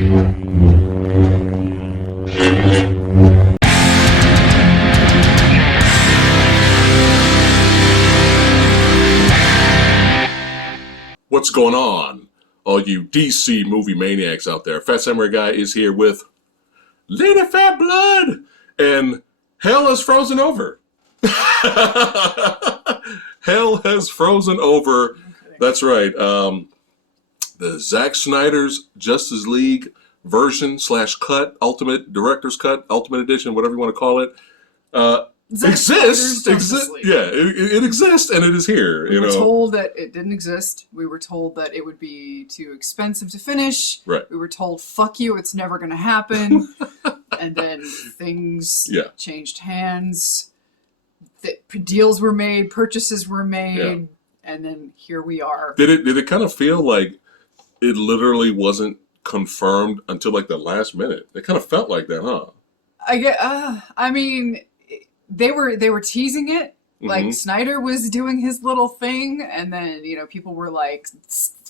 What's going on, all you DC movie maniacs out there? Phat Samurai Guy is here with Lady Phat Blood, and hell has frozen over. Hell has frozen over. That's right. The Zack Snyder's Justice League version / cut, Ultimate Director's Cut, Ultimate Edition, whatever you want to call it, exists. Yeah, it exists, and it is here. We were told that it didn't exist. We were told that it would be too expensive to finish. Right. We were told, "Fuck you, it's never going to happen." And then things changed hands. Deals were made, purchases were made, and then here we are. Did it kind of feel like it literally wasn't confirmed until like the last minute? It kind of felt like that, huh? I mean, they were teasing it. Like Snyder was doing his little thing, and then people were like,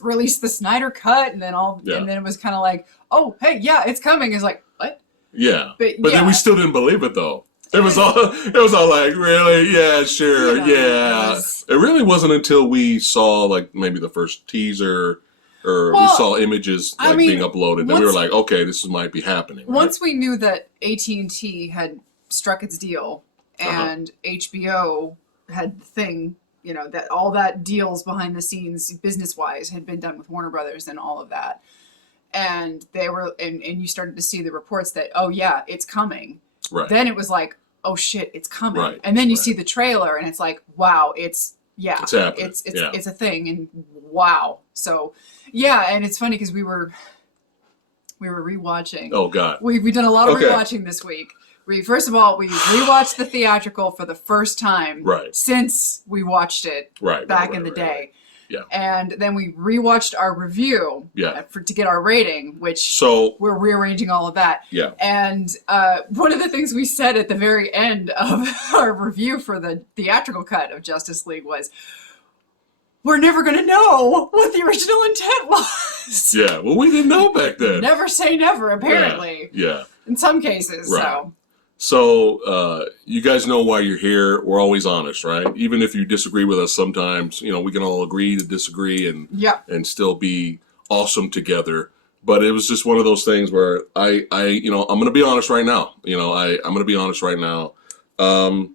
"Release the Snyder cut," and then and then it was kind of like, "Oh, hey, yeah, it's coming." It's like, what? Yeah, but then we still didn't believe it though. It was all like, really? Yeah, sure, yeah. It really wasn't until we saw like maybe the first teaser or we saw images being uploaded that we were like, okay, this might be happening. Right? Once we knew that AT&T had struck its deal and HBO had the thing, that all that deals behind the scenes business-wise had been done with Warner Brothers and all of that. And they were, and you started to see the reports that, oh yeah, it's coming. Right. Then it was like, oh shit, it's coming. Right. And then you see the trailer and it's like, wow, it's happening. It's a thing, and wow. So yeah, and it's funny because we were rewatching. Oh God. We've done a lot of rewatching this week. First of all, we rewatched the theatrical for the first time since we watched it back in the day. Yeah. And then we rewatched our review to get our rating, which we're rearranging all of that. Yeah. And one of the things we said at the very end of our review for the theatrical cut of Justice League was, we're never going to know what the original intent was. Yeah, well, we didn't know back then. Never say never, apparently. Yeah. In some cases, So you guys know why you're here. We're always honest, right? Even if you disagree with us sometimes, we can all agree to disagree and still be awesome together. But it was just one of those things where I'm going to be honest right now. I'm going to be honest right now. I'm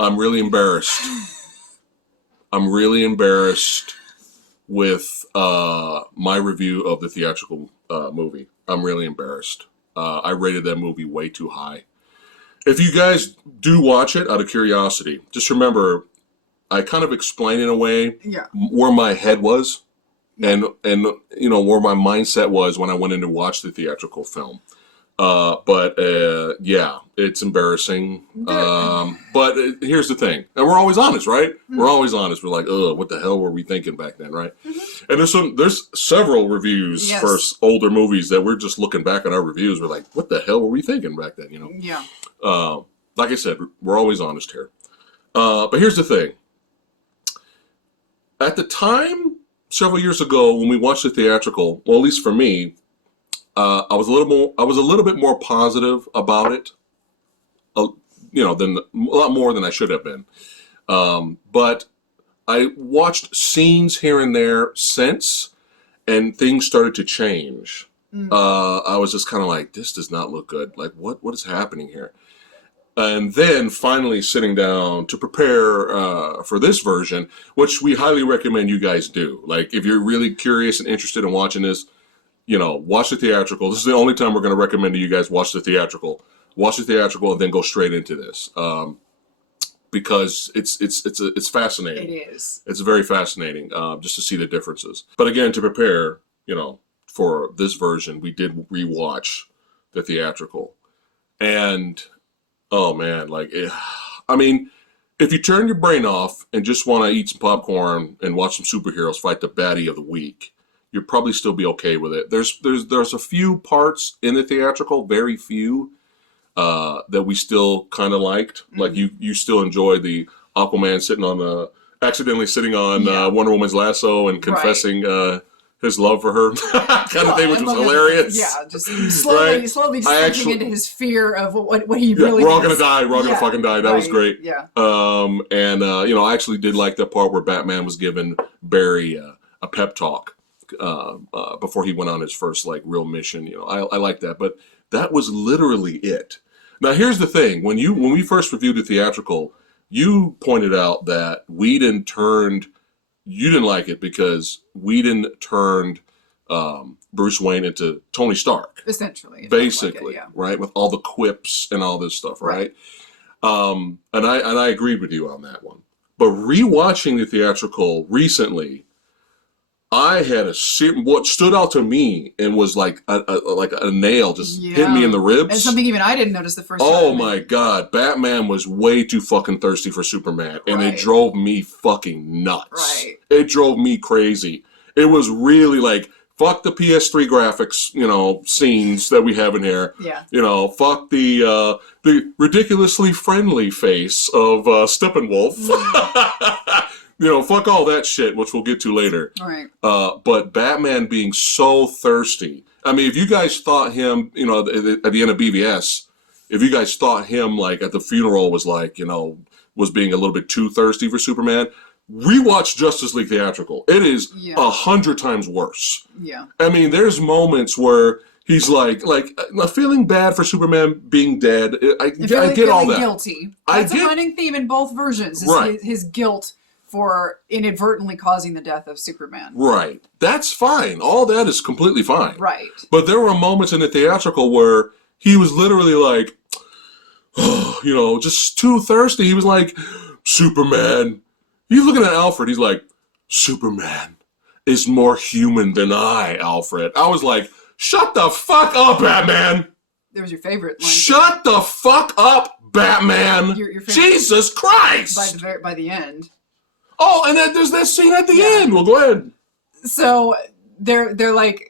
really embarrassed. I'm really embarrassed with my review of the theatrical movie. I'm really embarrassed. I rated that movie way too high. If you guys do watch it out of curiosity, just remember, I kind of explain in a way where my head was and where my mindset was when I went in to watch the theatrical film. But it's embarrassing. But here's the thing, and we're always honest, right? We're always honest. We're like, what the hell were we thinking back then, right? And there's several reviews for older movies that we're just looking back on our reviews. We're like, what the hell were we thinking back then? Yeah. Like I said, we're always honest here. But here's the thing. At the time, several years ago, when we watched the theatrical, well, at least for me, I was a little bit more positive about it, than a lot more than I should have been. But I watched scenes here and there since, and things started to change. I was just kind of like, this does not look good. Like, what is happening here? And then finally sitting down to prepare for this version, which we highly recommend you guys do. Like, if you're really curious and interested in watching this, watch the theatrical. This is the only time we're going to recommend to you guys watch the theatrical. Watch the theatrical and then go straight into this, because it's fascinating. It is. It's very fascinating just to see the differences. But again, to prepare, for this version, we did rewatch the theatrical, and oh man, if you turn your brain off and just want to eat some popcorn and watch some superheroes fight the baddie of the week, you'll probably still be okay with it. There's a few parts in the theatrical, very few, that we still kind of liked. Like you still enjoy the Aquaman accidentally sitting on Wonder Woman's lasso and confessing his love for her kind of thing, which was hilarious. Yeah, just slowly Right? slowly I sinking into his fear of what he Yeah, really we're all is. gonna die. We're all gonna Yeah, fucking die. That was great. Yeah. I actually did like the part where Batman was giving Barry a pep talk before he went on his first like real mission. You know, I like that. But that was literally it. Now here's the thing: when we first reviewed the theatrical, you pointed out that Whedon turned. You didn't like it because Whedon turned Bruce Wayne into Tony Stark. Essentially. Basically, like it, yeah. right? With all the quips and all this stuff, right? And I agreed with you on that one. But rewatching the theatrical recently, I had what stood out to me and was like a nail just hit me in the ribs. And something even I didn't notice the first time. Oh my God, Batman was way too fucking thirsty for Superman, and it drove me fucking nuts. Right. It drove me crazy. It was really like, fuck the PS3 graphics, scenes that we have in here. Yeah. Fuck the ridiculously friendly face of Steppenwolf. Fuck all that shit, which we'll get to later. Right. But Batman being so thirsty. I mean, if you guys thought him, at the end of BVS, if you guys thought him like at the funeral was like, was being a little bit too thirsty for Superman, rewatch Justice League theatrical. It is 100 times worse. Yeah. I mean, there's moments where he's like feeling bad for Superman being dead. I get all that. Guilty. That's a running theme in both versions. Is his guilt for inadvertently causing the death of Superman. Right. That's fine. All that is completely fine. Right. But there were moments in the theatrical where he was literally like, just too thirsty. He was like, Superman. He's looking at Alfred. He's like, Superman is more human than I, Alfred. I was like, shut the fuck up, Batman. That was your favorite line. Shut the fuck up, Batman. Your favorite, Jesus Christ. By the end. Oh, and then there's that scene at the end. Well, go ahead. So they're like,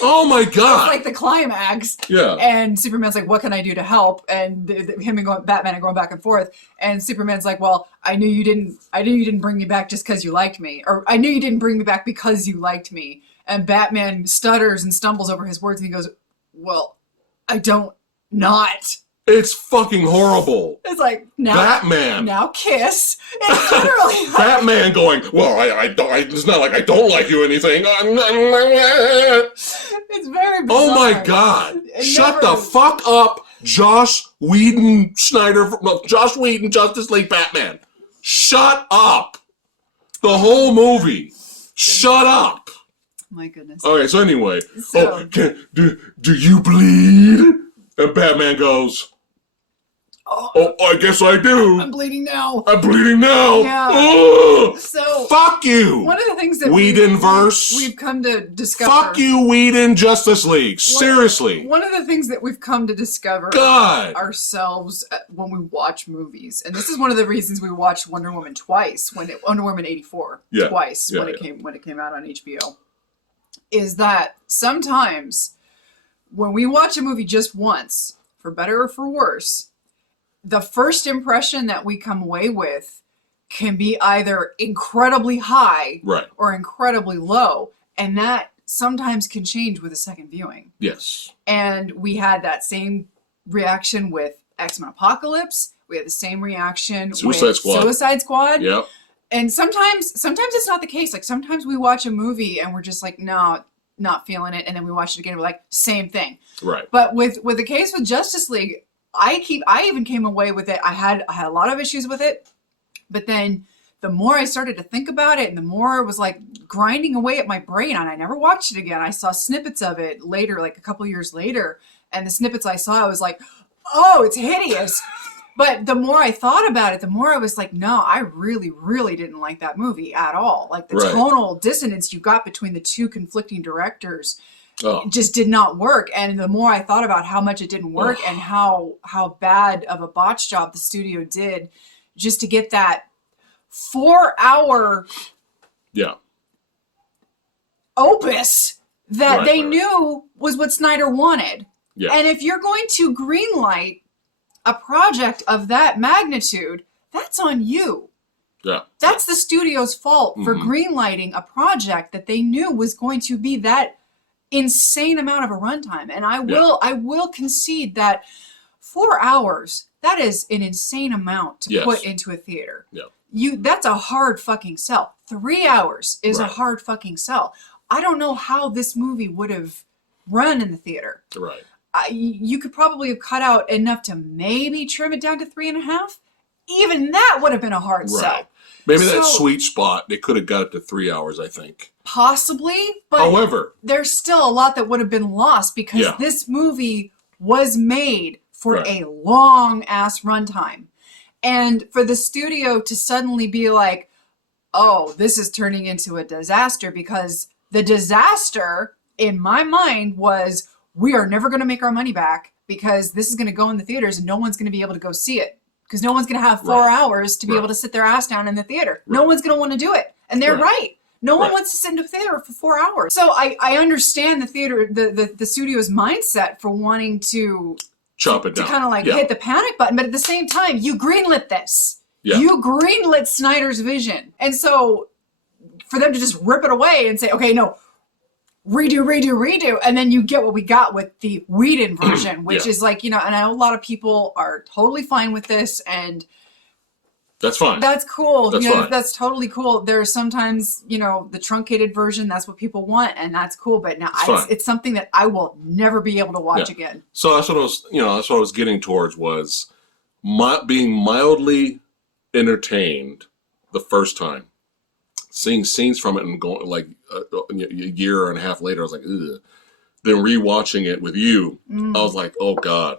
oh my God! It's like the climax. Yeah. And Superman's like, "What can I do to help?" And Batman are going back and forth. And Superman's like, "Well, I knew you didn't bring me back just because you liked me, or I knew you didn't bring me back because you liked me." And Batman stutters and stumbles over his words, and he goes, "Well, I don't not." It's fucking horrible. It's like, now Batman. Now kiss. It's literally like, Batman going, well, I don't, it's not like I don't like you or anything. It's very bizarre. Oh my God. Shut the fuck up, Josh Whedon, Justice League Batman. Shut up. The whole movie. Shut up. My goodness. Okay, so anyway. Do you bleed? And Batman goes, oh, I guess I do. I'm bleeding now. I'm bleeding now. Yeah. Ugh. So fuck you. One of the things that we've come to discover. Fuck you, Whedon Justice League. Seriously. One of the things that we've come to discover ourselves when we watch movies, and this is one of the reasons we watched Wonder Woman twice, Wonder Woman 84 twice when it came out on HBO, is that sometimes when we watch a movie just once, for better or for worse, the first impression that we come away with can be either incredibly high or incredibly low. And that sometimes can change with a second viewing. Yes. And we had that same reaction with X-Men Apocalypse. We had the same reaction with Suicide Squad. Yep. And sometimes it's not the case. Like sometimes we watch a movie and we're just like, no, not feeling it, and then we watch it again, we're like, same thing. Right. But with the case with Justice League, I even came away with it. I had a lot of issues with it, but then the more I started to think about it, and the more it was like grinding away at my brain, and I never watched it again. I saw snippets of it later, like a couple years later, and the snippets I saw, I was like, oh, it's hideous. But the more I thought about it, the more I was like, no, I really, really didn't like that movie at all. Like the tonal dissonance you got between the two conflicting directors just did not work. And the more I thought about how much it didn't work and how bad of a botch job the studio did just to get that 4-hour opus that they knew was what Snyder wanted. Yeah. And if you're going to greenlight a project of that magnitude, that's on you. Yeah. That's the studio's fault for greenlighting a project that they knew was going to be that insane amount of a runtime. And I will concede that 4 hours, that is an insane amount to put into a theater. Yeah. That's a hard fucking sell. 3 hours is a hard fucking sell. I don't know how this movie would have run in the theater. Right. You could probably have cut out enough to maybe trim it down to 3.5. Even that would have been a hard sell. Maybe that sweet spot, they could have got it to 3 hours, I think. Possibly, but however, there's still a lot that would have been lost because this movie was made for a long ass runtime. And for the studio to suddenly be like, oh, this is turning into a disaster, because the disaster in my mind was, we are never going to make our money back because this is going to go in the theaters and no one's going to be able to go see it. Because no one's going to have 4 hours to be able to sit their ass down in the theater. No one's going to want to do it. And they're right. No one wants to sit in a theater for 4 hours. So I understand the theater, the studio's mindset for wanting to chop it down. To kind of like hit the panic button. But at the same time, you greenlit this. Yeah. You greenlit Snyder's vision. And so for them to just rip it away and say, okay, no, redo, and then you get what we got with the Whedon version, which is like, and I know a lot of people are totally fine with this, and that's fine. That's cool. That's fine. That's totally cool. There's sometimes, the truncated version, that's what people want, and that's cool. But now it's something that I will never be able to watch again. So that's what I was, that's what I was getting towards, was being mildly entertained the first time. Seeing scenes from it and going like a year and a half later, I was like, ugh. Then rewatching it with you, I was like, oh God.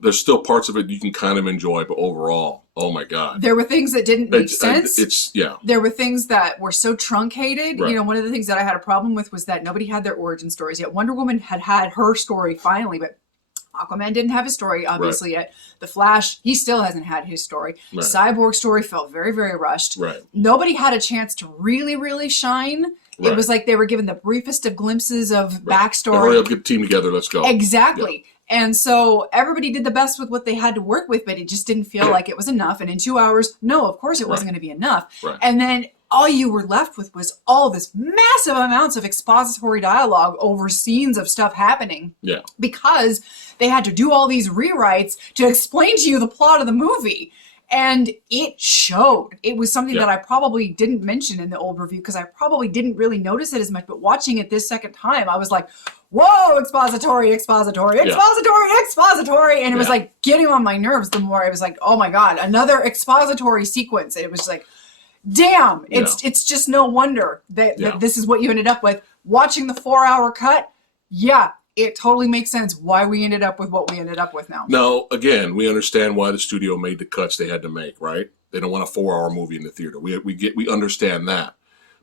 There's still parts of it you can kind of enjoy, but overall, oh my God. There were things that didn't make sense. Yeah. There were things that were so truncated. Right. One of the things that I had a problem with was that nobody had their origin stories yet. Wonder Woman had her story finally, but Aquaman didn't have his story, obviously, yet. The Flash, he still hasn't had his story. Right. Cyborg's story felt very, very rushed. Right. Nobody had a chance to really, really shine. Right. It was like they were given the briefest of glimpses of backstory. Hurry up, get the team together, let's go. Exactly. Yeah. And so everybody did the best with what they had to work with, but it just didn't feel like it was enough. And in 2 hours, no, of course it wasn't going to be enough. Right. And then all you were left with was all this massive amounts of expository dialogue over scenes of stuff happening. Yeah. Because they had to do all these rewrites to explain to you the plot of the movie. And it showed. It was something that I probably didn't mention in the old review because I probably didn't really notice it as much. But watching it this second time, I was like, whoa, expository. And it was like getting on my nerves the more I was like, oh my God, another expository sequence. And it was like, damn, it's just no wonder that this is what you ended up with. Watching the 4-hour cut, it totally makes sense why we ended up with what we ended up with now. Now, again, we understand why the studio made the cuts they had to make, right? They don't want a 4-hour movie in the theater. We understand that.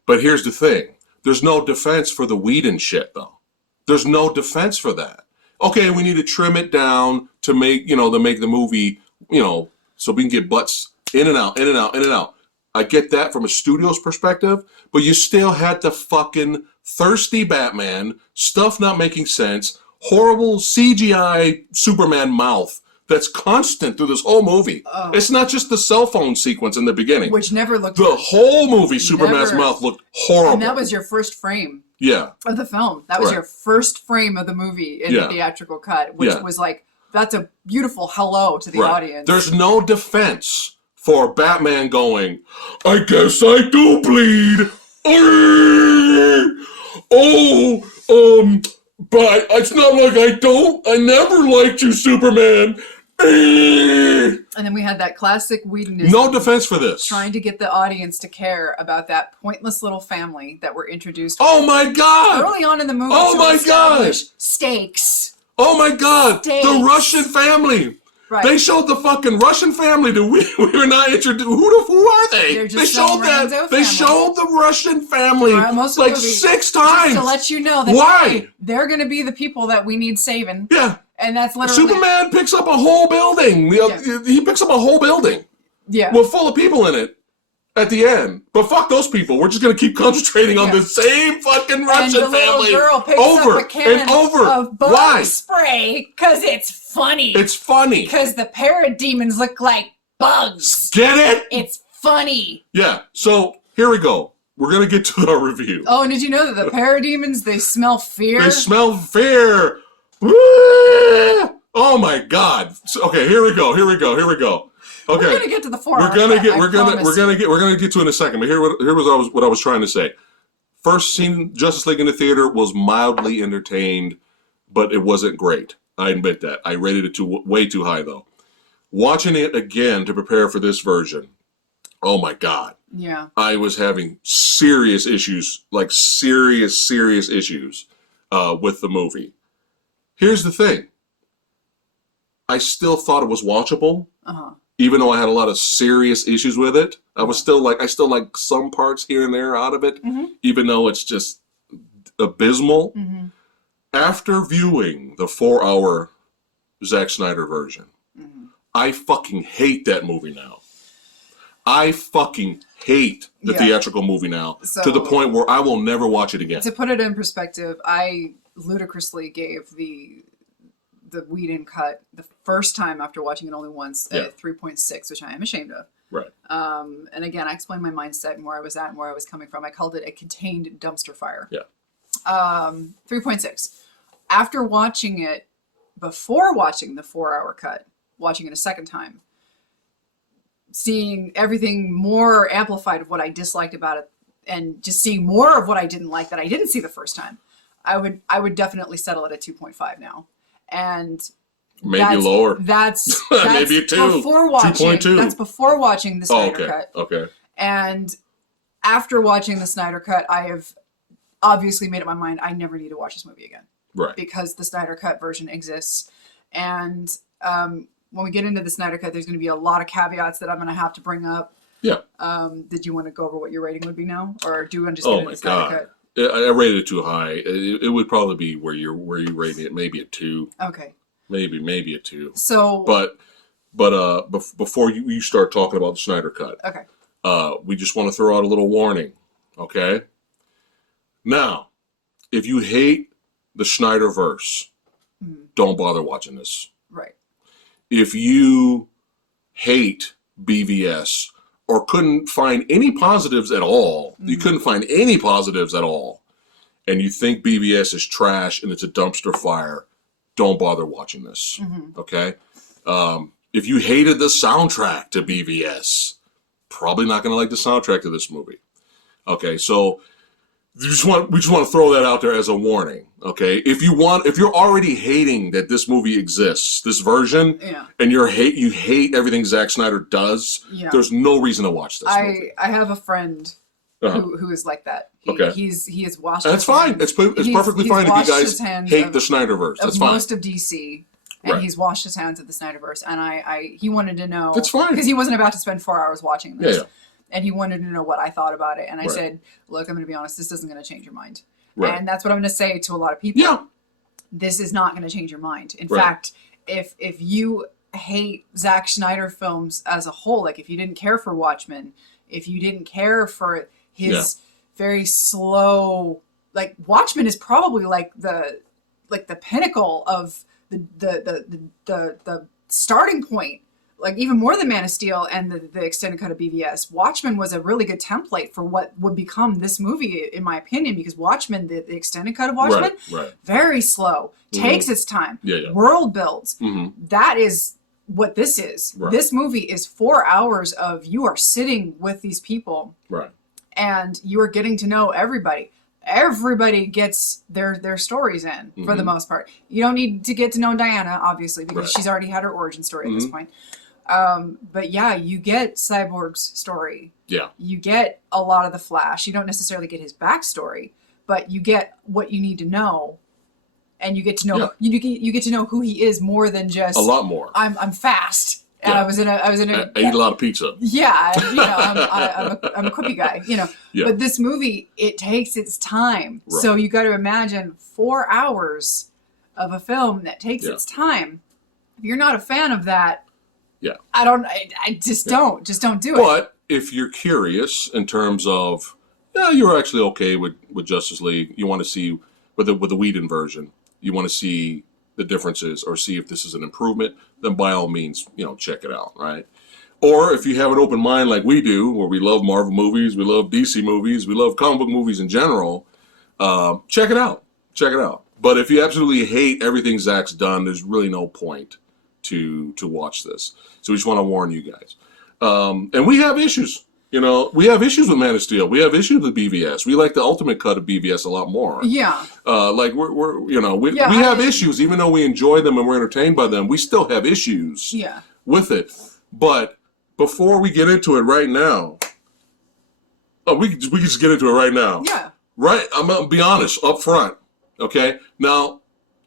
But here's the thing. There's no defense for the Whedon shit, though. There's no defense for that. Okay, we need to trim it down to make, the movie, so we can get butts in and out. I get that from a studio's perspective, but you still had the fucking thirsty Batman, stuff not making sense, horrible CGI Superman mouth that's constant through this whole movie. Oh. It's not just the cell phone sequence in the beginning. Which never looked The whole movie, Superman's mouth looked horrible. And that was your first frame of the film. That was your first frame of the movie in the theatrical cut, which was like, that's a beautiful hello to the audience. There's no defense for Batman going, I guess I do bleed. But it's not like I don't. I never liked you, Superman. And then we had that classic Whedonism. No defense for this. Trying to get the audience to care about that pointless little family that were introduced. Oh my God! Early on in the movie. Oh my God! Stakes. Oh my God! Stakes. The Russian family. Right. They showed the fucking Russian family. We were not introduced. Who are they? They showed that. They showed the Russian family like 6 times. Just to let you know that why they're going to be the people that we need saving. Yeah. And that's literally Superman picks up a whole building. He picks up a whole building. Yeah. With full of people in it at the end. But fuck those people. We're just going to keep concentrating on the same fucking Russian family girl picks over up a can and over. Of bug spray because it's funny. It's funny. Because the parademons look like bugs. Get it? It's funny. Yeah. So here we go. We're gonna get to our review. Oh, and did you know that the parademons, they smell fear? They smell fear. Woo! Oh my God. So, okay, here we go. Okay. We're gonna get to the 4 hour. We're gonna get to it in a second. But here was what I was trying to say. First seen Justice League in the theater was mildly entertained, but it wasn't great. I admit that. I rated it way too high though. Watching it again to prepare for this version, oh my God. Yeah. I was having serious issues, like serious issues with the movie. Here's the thing. I still thought it was watchable, even though I had a lot of serious issues with it. I still like some parts here and there out of it, even though it's just abysmal. After viewing the 4 hour Zack Snyder version, I fucking hate that movie now. I fucking hate the theatrical movie now, to the point where I will never watch it again. To put it in perspective, I ludicrously gave the Whedon cut the first time after watching it only once at 3.6, which I am ashamed of. Right. And again, I explained my mindset and where I was at and where I was coming from. I called it a contained dumpster fire. Yeah. 3.6. After watching it, before watching the 4 hour cut, watching it a second time, seeing everything more amplified of what I disliked about it, and just seeing more of what I didn't like that I didn't see the first time, I would definitely settle it at 2.5 now. And maybe lower. That's maybe a 2. Before watching. 2.2. That's before watching the Snyder cut. Okay. And after watching the Snyder cut, I have obviously made up my mind. I never need to watch this movie again. Right. Because the Snyder cut version exists, and when we get into the Snyder cut, there's going to be a lot of caveats that I'm going to have to bring up. Yeah. Did you want to go over what your rating would be now, or do you want to just get into the Snyder cut? I rated it too high. It would probably be where you rating it, maybe a 2. Okay. Maybe a 2. So. But before you start talking about the Snyder cut, okay. We just want to throw out a little warning. Okay. Now, if you hate the Snyderverse, don't bother watching this. Right. If you hate BVS or couldn't find any positives at all, you couldn't find any positives at all, and you think BVS is trash and it's a dumpster fire, don't bother watching this. Okay? If you hated the soundtrack to BVS, probably not going to like the soundtrack to this movie. Okay, so we just want to throw that out there as a warning. Okay, if you're already hating that this movie exists, this version, and you hate everything Zack Snyder does, there's no reason to watch this movie. I have a friend who is like that. He has washed. That's fine. It's perfectly fine if you guys hate the Snyderverse. That's fine. Most of DC. And he's washed his hands of the Snyderverse, and he wanted to know. That's fine, because he wasn't about to spend 4 hours watching this. Yeah. And he wanted to know what I thought about it, and I said, "Look, I'm going to be honest. This isn't going to change your mind." Right. And that's what I'm going to say to a lot of people. Yeah. This is not going to change your mind. In fact, if you hate Zack Snyder films as a whole, like if you didn't care for Watchmen, if you didn't care for his very slow, like Watchmen is probably like the pinnacle of the starting point, like even more than Man of Steel and the extended cut of BVS. Watchmen was a really good template for what would become this movie, in my opinion, because Watchmen, the extended cut of Watchmen, very slow, takes its time, world builds. That is what this is. This movie is 4 hours of you are sitting with these people, and you are getting to know everybody. Everybody gets their stories in for the most part. You don't need to get to know Diana, obviously, because she's already had her origin story at this point. But yeah, you get Cyborg's story. Yeah. You get a lot of the Flash. You don't necessarily get his backstory, but you get what you need to know, and you get to know you get to know who he is more than just a lot more. I'm fast. And I was in a. I ate a lot of pizza. Yeah, I'm a quippy guy, But this movie, it takes its time. So you got to imagine 4 hours of a film that takes its time. If you're not a fan of that, I just don't do it. But if you're curious in terms of, you're actually okay with Justice League, you want to see with the Whedon version, you want to see the differences or see if this is an improvement, then by all means, check it out, right? Or if you have an open mind like we do, where we love Marvel movies, we love DC movies, we love comic book movies in general, check it out. Check it out. But if you absolutely hate everything Zack's done, there's really no point to watch this. So we just want to warn you guys. And we have issues. You know, we have issues with Man of Steel. We have issues with BVS. We like the ultimate cut of BVS a lot more. Yeah. Like we have issues, even though we enjoy them and we're entertained by them. We still have issues with it. But before we get into it right now, we can just get into it right now. Yeah. Right. I'm gonna be honest up front. Okay. Now,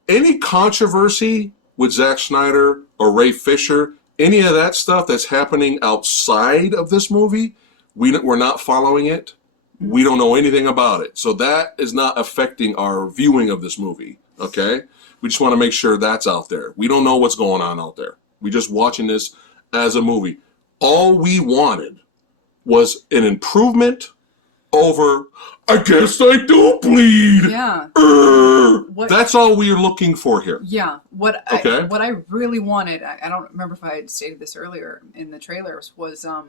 any controversy with Zack Snyder or Ray Fisher, any of that stuff that's happening outside of this movie, we're not following it. We don't know anything about it. So that is not affecting our viewing of this movie. Okay? We just want to make sure that's out there. We don't know what's going on out there. We're just watching this as a movie. All we wanted was an improvement over, I guess I do bleed. Yeah. That's all we're looking for here. Yeah. What I really wanted, I don't remember if I had stated this earlier in the trailers, was I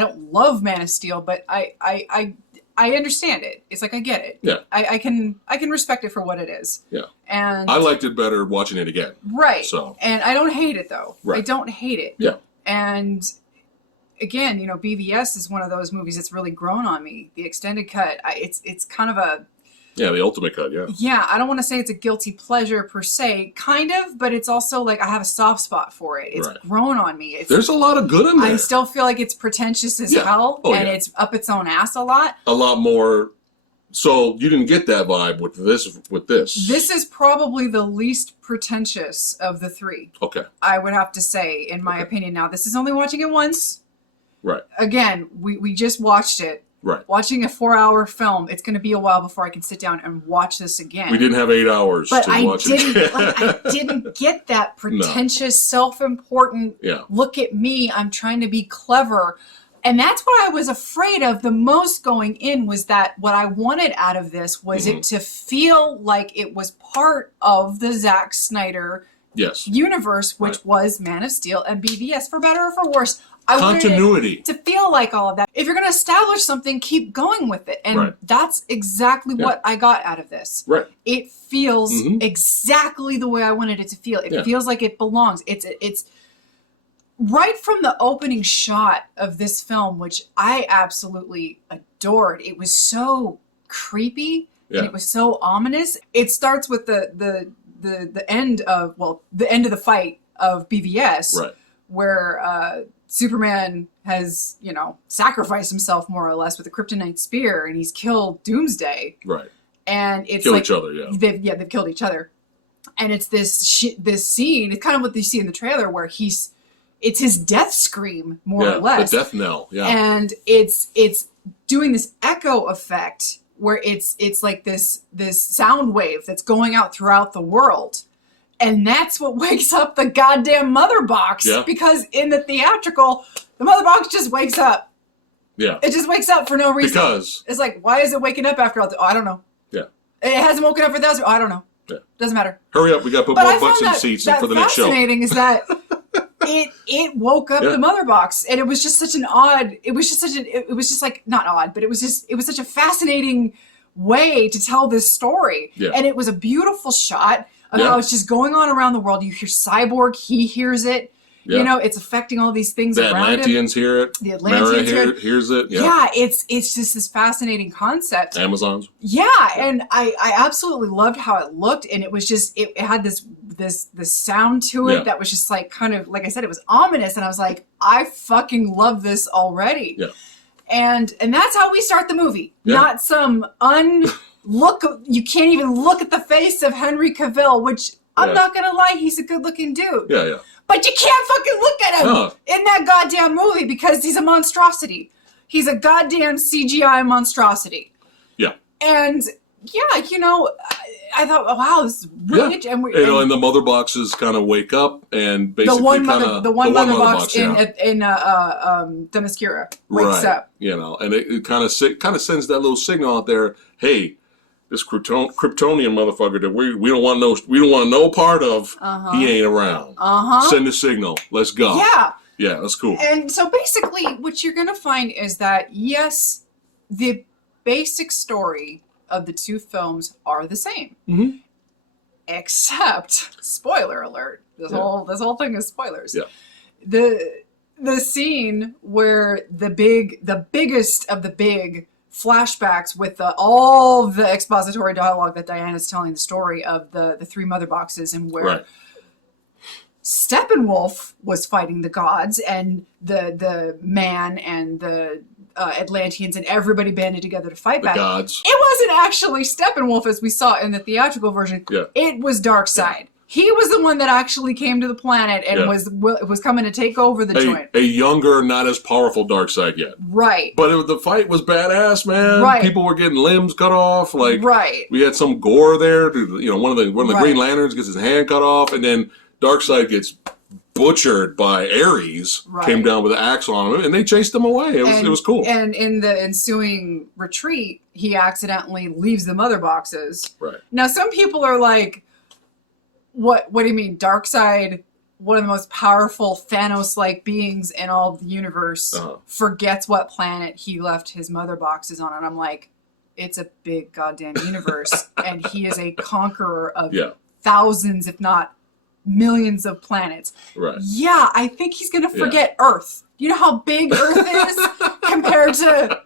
don't love Man of Steel, but I understand it. It's like I get it. Yeah. I can respect it for what it is. Yeah. And I liked it better watching it again. Right. So. And I don't hate it though. Right. I don't hate it. Yeah. And again, BVS is one of those movies that's really grown on me. The extended cut, it's kind of a... Yeah, the ultimate cut, yeah. Yeah, I don't want to say it's a guilty pleasure per se, kind of, but it's also like I have a soft spot for it. It's grown on me. There's a lot of good in there. I still feel like it's pretentious as hell, and it's up its own ass a lot. A lot more... So you didn't get that vibe with this? This is probably the least pretentious of the three. Okay. I would have to say, in my opinion. Now, this is only watching it once. Right. Again, we just watched it. Right. Watching a 4-hour film, it's going to be a while before I can sit down and watch this again. We didn't have 8 hours but to watch it. I didn't get that pretentious, self-important, look at me, I'm trying to be clever. And that's what I was afraid of the most going in, was that what I wanted out of this was it to feel like it was part of the Zack Snyder universe, which was Man of Steel and BVS, for better or for worse. I Continuity. wanted it to feel like all of that. If you're going to establish something, keep going with it. And that's exactly what I got out of this. Right. It feels exactly the way I wanted it to feel. It feels like it belongs. It's right from the opening shot of this film, which I absolutely adored. It was so creepy and it was so ominous. It starts with the end of the end of the fight of BVS, where Superman has, sacrificed himself more or less with a kryptonite spear, and he's killed Doomsday. Right. And it's Kill each other, yeah. They've killed each other. And it's this scene, it's kind of what you see in the trailer, where it's his death scream, more or less. The death knell, yeah. And it's doing this echo effect where it's like this sound wave that's going out throughout the world. And that's what wakes up the goddamn mother box. Yeah. Because in the theatrical, the mother box just wakes up. Yeah. It just wakes up for no reason. Because. It's like, why is it waking up after all I don't know. Yeah. It hasn't woken up for 1,000. I don't know. Yeah. Doesn't matter. Hurry up. We got to put more butts in seats for the next show. What's fascinating is that it woke up the mother box, and it was just such an odd, it was just like, not odd, but it was such a fascinating way to tell this story. Yeah. And it was a beautiful shot of how it's just going on around the world. You hear Cyborg, he hears it. Yeah. It's affecting all these things around him. The Atlanteans hear it. The Atlanteans hears it. Yeah. Yeah, it's just this fascinating concept. Amazons. Yeah, and I absolutely loved how it looked, and it was just it had this sound to it that was just like, kind of, like I said, it was ominous, and I was like, I fucking love this already. Yeah. And that's how we start the movie. Yeah. Not some you can't even look at the face of Henry Cavill, which I'm not gonna lie, he's a good-looking dude. Yeah, yeah. But you can't fucking look at him in that goddamn movie because he's a monstrosity. He's a goddamn CGI monstrosity. Yeah. And I thought, wow, this is really interesting. And the mother boxes kind of wake up and basically the one mother box in Themyscira wakes up. And it kind of sends that little signal out there. Hey, this Kryptonian motherfucker that we don't want no part of. He ain't around. Send a signal. Let's go. Yeah, that's cool. And so basically, what you're gonna find is that yes, the basic story of the two films are the same, except spoiler alert. This whole thing is spoilers. Yeah. The scene where the biggest of the big flashbacks with all the expository dialogue that Diana's telling the story of the three mother boxes, and where Steppenwolf was fighting the gods, and the man and the Atlanteans and everybody banded together to fight back. Gods. It wasn't actually Steppenwolf as we saw in the theatrical version. It was Darkseid. He was the one that actually came to the planet and was coming to take over the joint. A younger, not as powerful Darkseid yet. Right. But the fight was badass, man. Right. People were getting limbs cut off. Like, right. We had some gore there. You know, one of the Green Lanterns gets his hand cut off, and then Darkseid gets butchered by Ares. Came down with an axe on him, and they chased him away. It was cool. And in the ensuing retreat, he accidentally leaves the mother boxes. Right. Now, some people are like, What do you mean? Darkseid, one of the most powerful Thanos-like beings in all of the universe, forgets what planet he left his mother boxes on. And I'm like, it's a big goddamn universe. And he is a conqueror of thousands, if not millions of planets. Right. Yeah, I think he's going to forget Earth. You know how big Earth is compared to...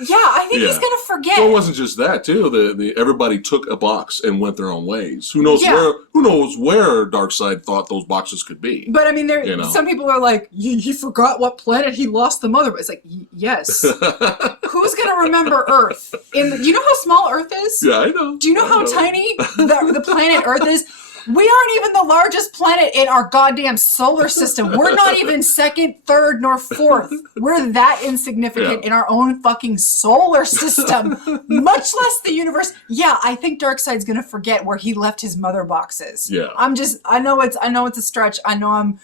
Yeah, I think he's going to forget. Well, it wasn't just that, too. Everybody took a box and went their own ways. Who knows where Darkseid thought those boxes could be? But I mean, some people are like, he forgot what planet he lost the mother. But it's like, yes. Who's going to remember Earth? You know how small Earth is? Yeah, I know. Do you know how tiny the planet Earth is? We aren't even the largest planet in our goddamn solar system. We're not even second, third, nor fourth. We're that insignificant in our own fucking solar system, much less the universe. Yeah, I think Darkseid's gonna forget where he left his mother boxes. Yeah. I know it's a stretch. I know I'm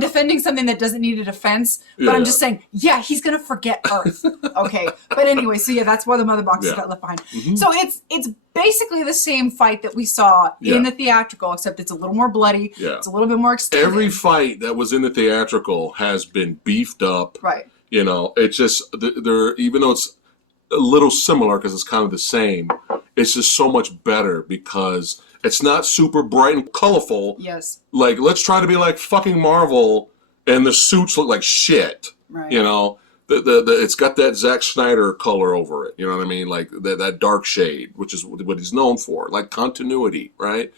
defending something that doesn't need a defense, but I'm just saying, he's gonna forget Earth. Okay. But anyway, so that's why the mother boxes got left behind. So it's basically the same fight that we saw in the theatrical, except it's a little more bloody. Yeah. It's a little bit more extended. Every fight that was in the theatrical has been beefed up. Right. You know, it's just, even though it's a little similar because it's kind of the same, it's just so much better because it's not super bright and colorful. Yes. Like, let's try to be like fucking Marvel and the suits look like shit. Right. You know? It's got that Zack Snyder color over it, you know what I mean? Like that dark shade, which is what he's known for, like continuity, right?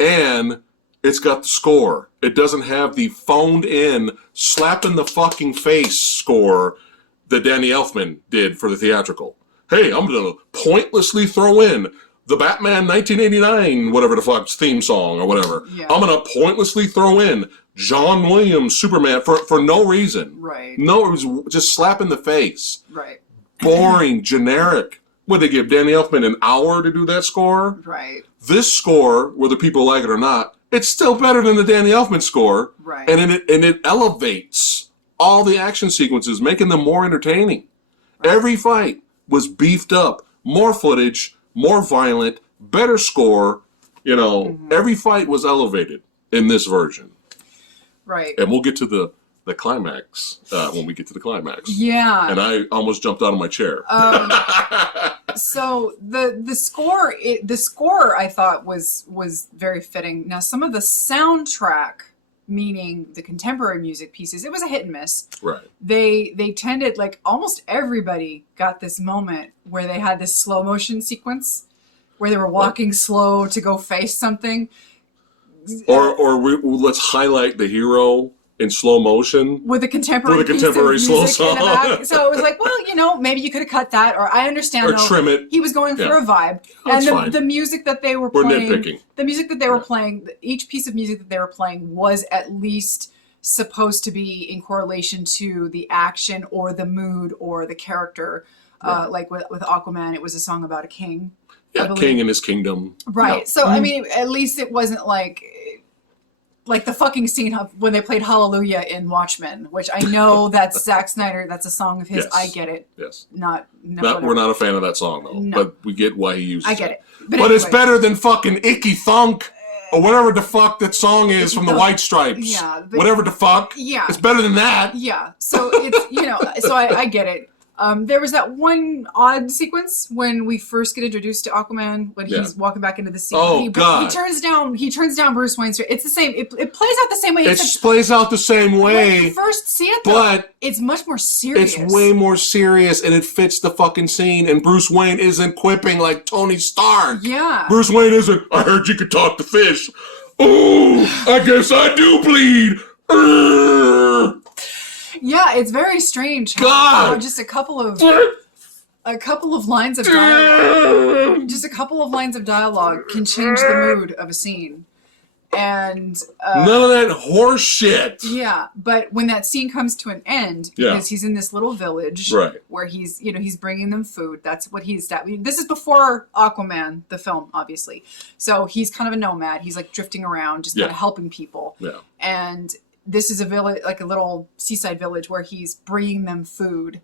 And it's got the score. It doesn't have the phoned in, slap in the fucking face score that Danny Elfman did for the theatrical. Hey, I'm gonna pointlessly throw in the Batman 1989, whatever the fuck's theme song or whatever. Yeah. I'm gonna pointlessly throw in John Williams Superman for no reason. Right. No, it was just slap in the face. Right. Boring, generic. Would they give Danny Elfman an hour to do that score? Right. This score, whether people like it or not, it's still better than the Danny Elfman score. Right. And it elevates all the action sequences, making them more entertaining. Right. Every fight was beefed up, more footage, more violent, better score. You know, every fight was elevated in this version. Right. And we'll get to the climax when we get to the climax. Yeah. And I almost jumped out of my chair. So the score I thought was very fitting. Now some of the soundtrack, meaning the contemporary music pieces, it was a hit and miss. Right. They tended, like, almost everybody got this moment where they had this slow motion sequence where they were walking slow to go face something. Let's highlight the hero in slow motion with a contemporary slow song. So it was like, well, you know, maybe you could have cut that, or I understand. Or trim it. He was going for a vibe, and the music that they were playing. Nitpicking. The music that they were playing, each piece of music that they were playing was at least supposed to be in correlation to the action or the mood or the character. Right. Like with Aquaman, it was a song about a king. Yeah, king and his kingdom. Right. Yeah. So I mean, at least it wasn't like Like the fucking scene of when they played Hallelujah in Watchmen, which I know that's Zack Snyder. That's a song of his. Yes. I get it. Yes. Whatever. We're not a fan of that song, though. No. But we get why he uses it. I get it. But it's anyway. better than fucking Icky Thunk or whatever the fuck that song is from the White Stripes. Yeah. Whatever the fuck. Yeah. It's better than that. Yeah. So it's, so I get it. There was that one odd sequence when we first get introduced to Aquaman when he's walking back into the sea. Oh, God. He turns down Bruce Wayne's. It's the same. It plays out the same way. It plays out the same way. When you first see it, though, but it's much more serious. It's way more serious, and it fits the fucking scene. And Bruce Wayne isn't quipping like Tony Stark. Yeah. Bruce Wayne isn't. I heard you could talk to fish. Oh, I guess I do bleed. Yeah, it's very strange. God. Just a couple of lines of dialogue. Just a couple of lines of dialogue can change the mood of a scene. And none of that horse shit. Yeah, but when that scene comes to an end, because he's in this little village, right, where he's bringing them food. That's what he's. This is before Aquaman, the film, obviously. So he's kind of a nomad. He's like drifting around, just kind of helping people. Yeah, and this is a village, like a little seaside village, where he's bringing them food.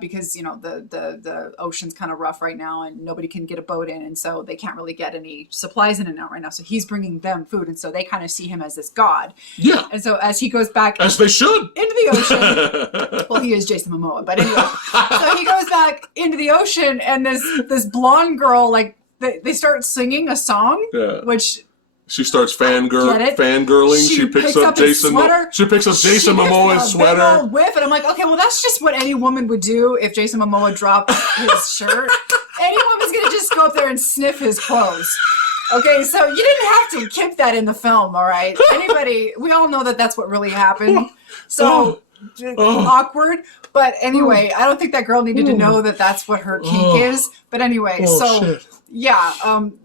Because the ocean's kind of rough right now and nobody can get a boat in, and so they can't really get any supplies in and out right now. So he's bringing them food, and so they kind of see him as this god. Yeah. And so as he goes back, as they should, into the ocean. Well, he is Jason Momoa, but anyway. So he goes back into the ocean, and this blonde girl, like they start singing a song, which. She starts fangirling. She picks up Jason. She picks up Jason Momoa's sweater. Big old whiff, and I'm like, okay, well, that's just what any woman would do if Jason Momoa dropped his shirt. Any woman's gonna just go up there and sniff his clothes. Okay, so you didn't have to keep that in the film, all right? We all know that that's what really happened. So awkward. But anyway, I don't think that girl needed to know that that's what her kink is. But anyway, shit. Yeah,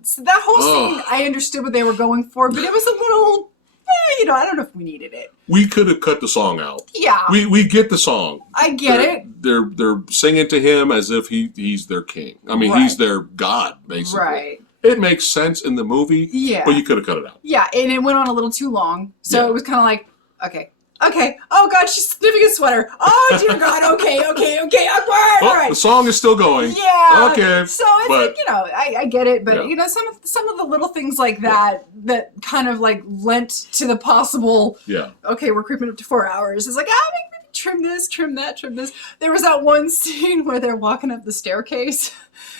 so that whole scene, I understood what they were going for, but it was a little, I don't know if we needed it. We could have cut the song out. Yeah. We get the song. I get it. They're singing to him as if he's their king. I mean, he's their god, basically. Right. It makes sense in the movie, but you could have cut it out. Yeah, and it went on a little too long, so it was kind of like, okay. Oh, God, she's sniffing a sweater. Oh, dear God. Okay. Awkward. All right. The song is still going. Yeah. Okay. So it's like, I get it, but some of the little things like that kind of like lent to the possible. Yeah. Okay, we're creeping up to 4 hours. It's like, maybe trim this, trim that, trim this. There was that one scene where they're walking up the staircase.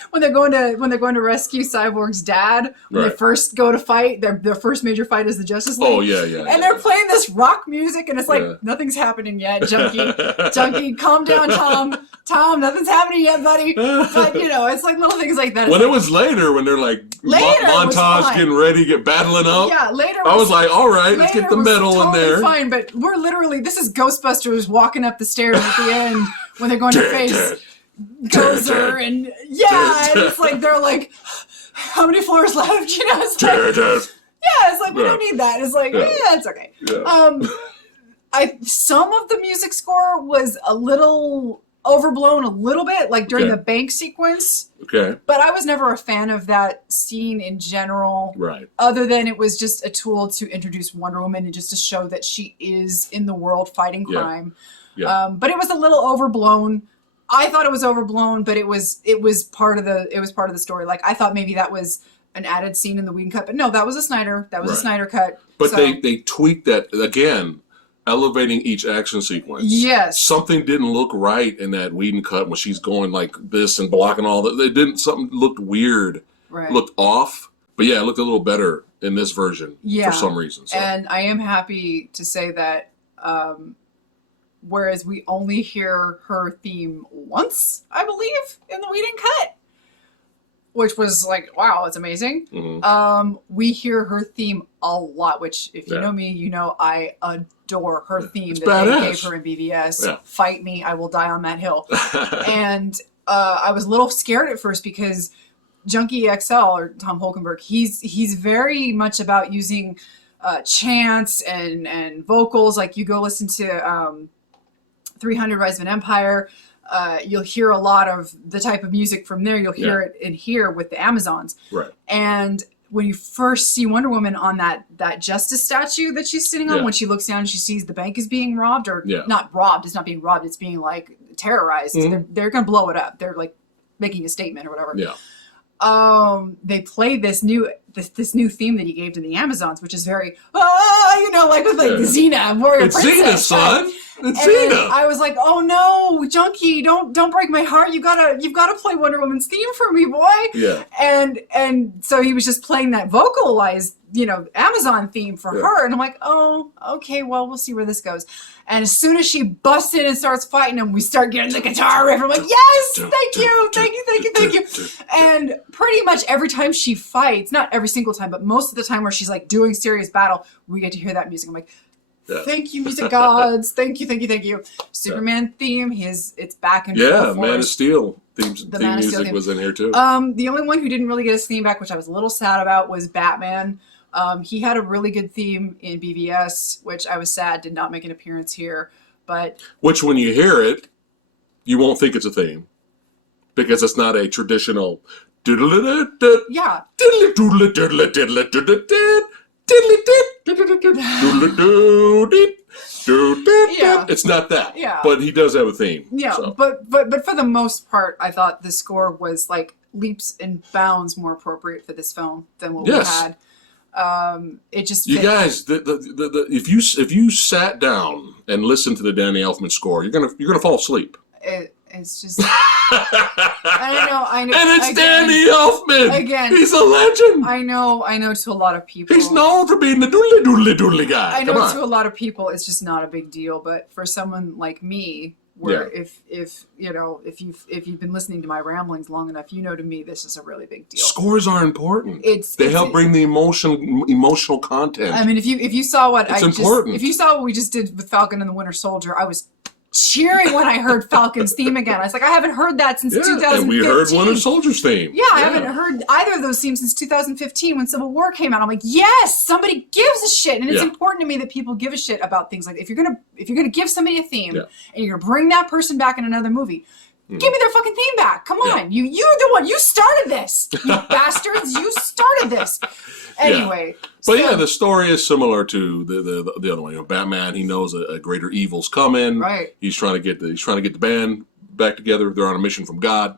When they're going to rescue Cyborg's dad, when they first go to fight, their first major fight is the Justice League. Oh yeah. And they're playing this rock music, and it's like nothing's happening yet, Junkie, calm down, Tom. Tom, nothing's happening yet, buddy. But it's like little things like that. When it was later, when they're like montage getting ready, battling up. Yeah, later. I was like, all right, let's get the metal in there. Fine, but we're literally this is Ghostbusters walking up the stairs at the end when they're going to face Gozer and and it's like they're like, how many floors left? It's like we don't need that. It's like it's okay. Yeah. Some of the music score was a little overblown a little bit, like during the bank sequence. Okay. But I was never a fan of that scene in general. Right. Other than it was just a tool to introduce Wonder Woman and just to show that she is in the world fighting crime. Yeah. But it was a little overblown. I thought it was overblown, but it was part of the story. Like I thought maybe that was an added scene in the Whedon cut, but no, that was a Snyder. That was a Snyder cut. But they tweaked that again, elevating each action sequence. Yes. Something didn't look right in that Whedon cut when she's going like this and blocking all that. They didn't. Something looked weird. Right. Looked off. But yeah, it looked a little better in this version for some reason. So. And I am happy to say that. Whereas we only hear her theme once, I believe, in the Whedon cut, which was like, wow, it's amazing. Mm-hmm. We hear her theme a lot, which if you know me, you know I adore her theme they gave her in BVS. Yeah. Fight me, I will die on that hill. And I was a little scared at first because Junkie XL, or Tom Holkenberg, he's very much about using chants and vocals. Like you go listen to 300 Rise of an Empire, you'll hear a lot of the type of music from there. You'll hear it in here with the Amazons. Right. And when you first see Wonder Woman on that justice statue that she's sitting on, Yeah. when she looks down and she sees the bank is being robbed, or Yeah. not robbed, it's not being robbed, it's being like terrorized. They're gonna blow it up. They're like making a statement or whatever. Yeah. They play this new theme that he gave to the Amazons, which is very like with like Xena, Warrior It's Princess. Xena, son. It's And then Xena. I was like, oh no, Junkie, don't break my heart. You've gotta play Wonder Woman's theme for me, boy. Yeah. And so he was just playing that vocalized, Amazon theme for her. And I'm like, oh, okay, well, we'll see where this goes. And as soon as she busts in and starts fighting him, we start getting the guitar riff. I'm like, yes, thank you. And pretty much every time she fights, not every single time, but most of the time where she's like doing serious battle, we get to hear that music. I'm like, thank you, music gods. Thank you. Superman theme, it's back in full force. Man of Steel theme music was in here too. The only one who didn't really get his theme back, which I was a little sad about, was Batman. He had a really good theme in BVS, which I was sad did not make an appearance here. But which, when you hear it, you won't think it's a theme because it's not a traditional. Yeah. It's not that. Yeah. But he does have a theme. Yeah. So. But for the most part, I thought the score was like leaps and bounds more appropriate for this film than what we had. It just you guys, if you sat down and listened to the Danny Elfman score, you're gonna fall asleep. It's just I know. And it's Danny Elfman. Again, he's a legend. I know. To a lot of people, he's known for being the doodly guy. I know to a lot of people, it's just not a big deal. But for someone like me, where if you've been listening to my ramblings long enough, to me this is a really big deal. Scores are important. They help bring the emotional content. I mean, if you saw what important. If you saw what we just did with Falcon and the Winter Soldier, I was cheering when I heard Falcon's theme again. I was like, I haven't heard that since 2015. And we heard Winter Soldier's theme. Yeah, I haven't heard either of those themes since 2015 when Civil War came out. I'm like, yes, somebody gives a shit, and it's important to me that people give a shit about things like if you're gonna give somebody a theme and you're gonna bring that person back in another movie. Give me their fucking theme back. Come on. You're the one. You started this. You bastards. You started this. Anyway. But the story is similar to the other one. Batman, he knows a greater evil's coming. Right. He's trying to get the band back together. They're on a mission from God.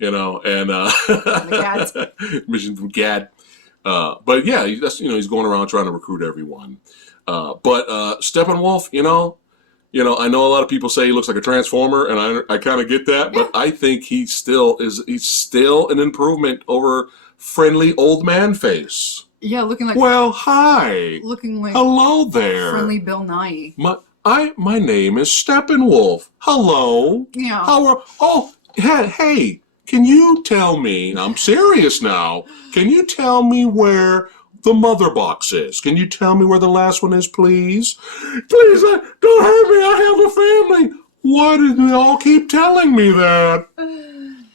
And the mission from Gad. But he's going around trying to recruit everyone. But Steppenwolf, I know a lot of people say he looks like a Transformer, and I kind of get that, but I think he's still an improvement over friendly old man face. Yeah, looking like. Well, hi. Looking like. Hello there. Friendly Bill Nye. My name is Steppenwolf. Hello. Yeah. Hey, can you tell me? I'm serious now. Can you tell me where the mother box is? Can you tell me where the last one is, please? Please, don't hurt me. I have a family. Why did they all keep telling me that?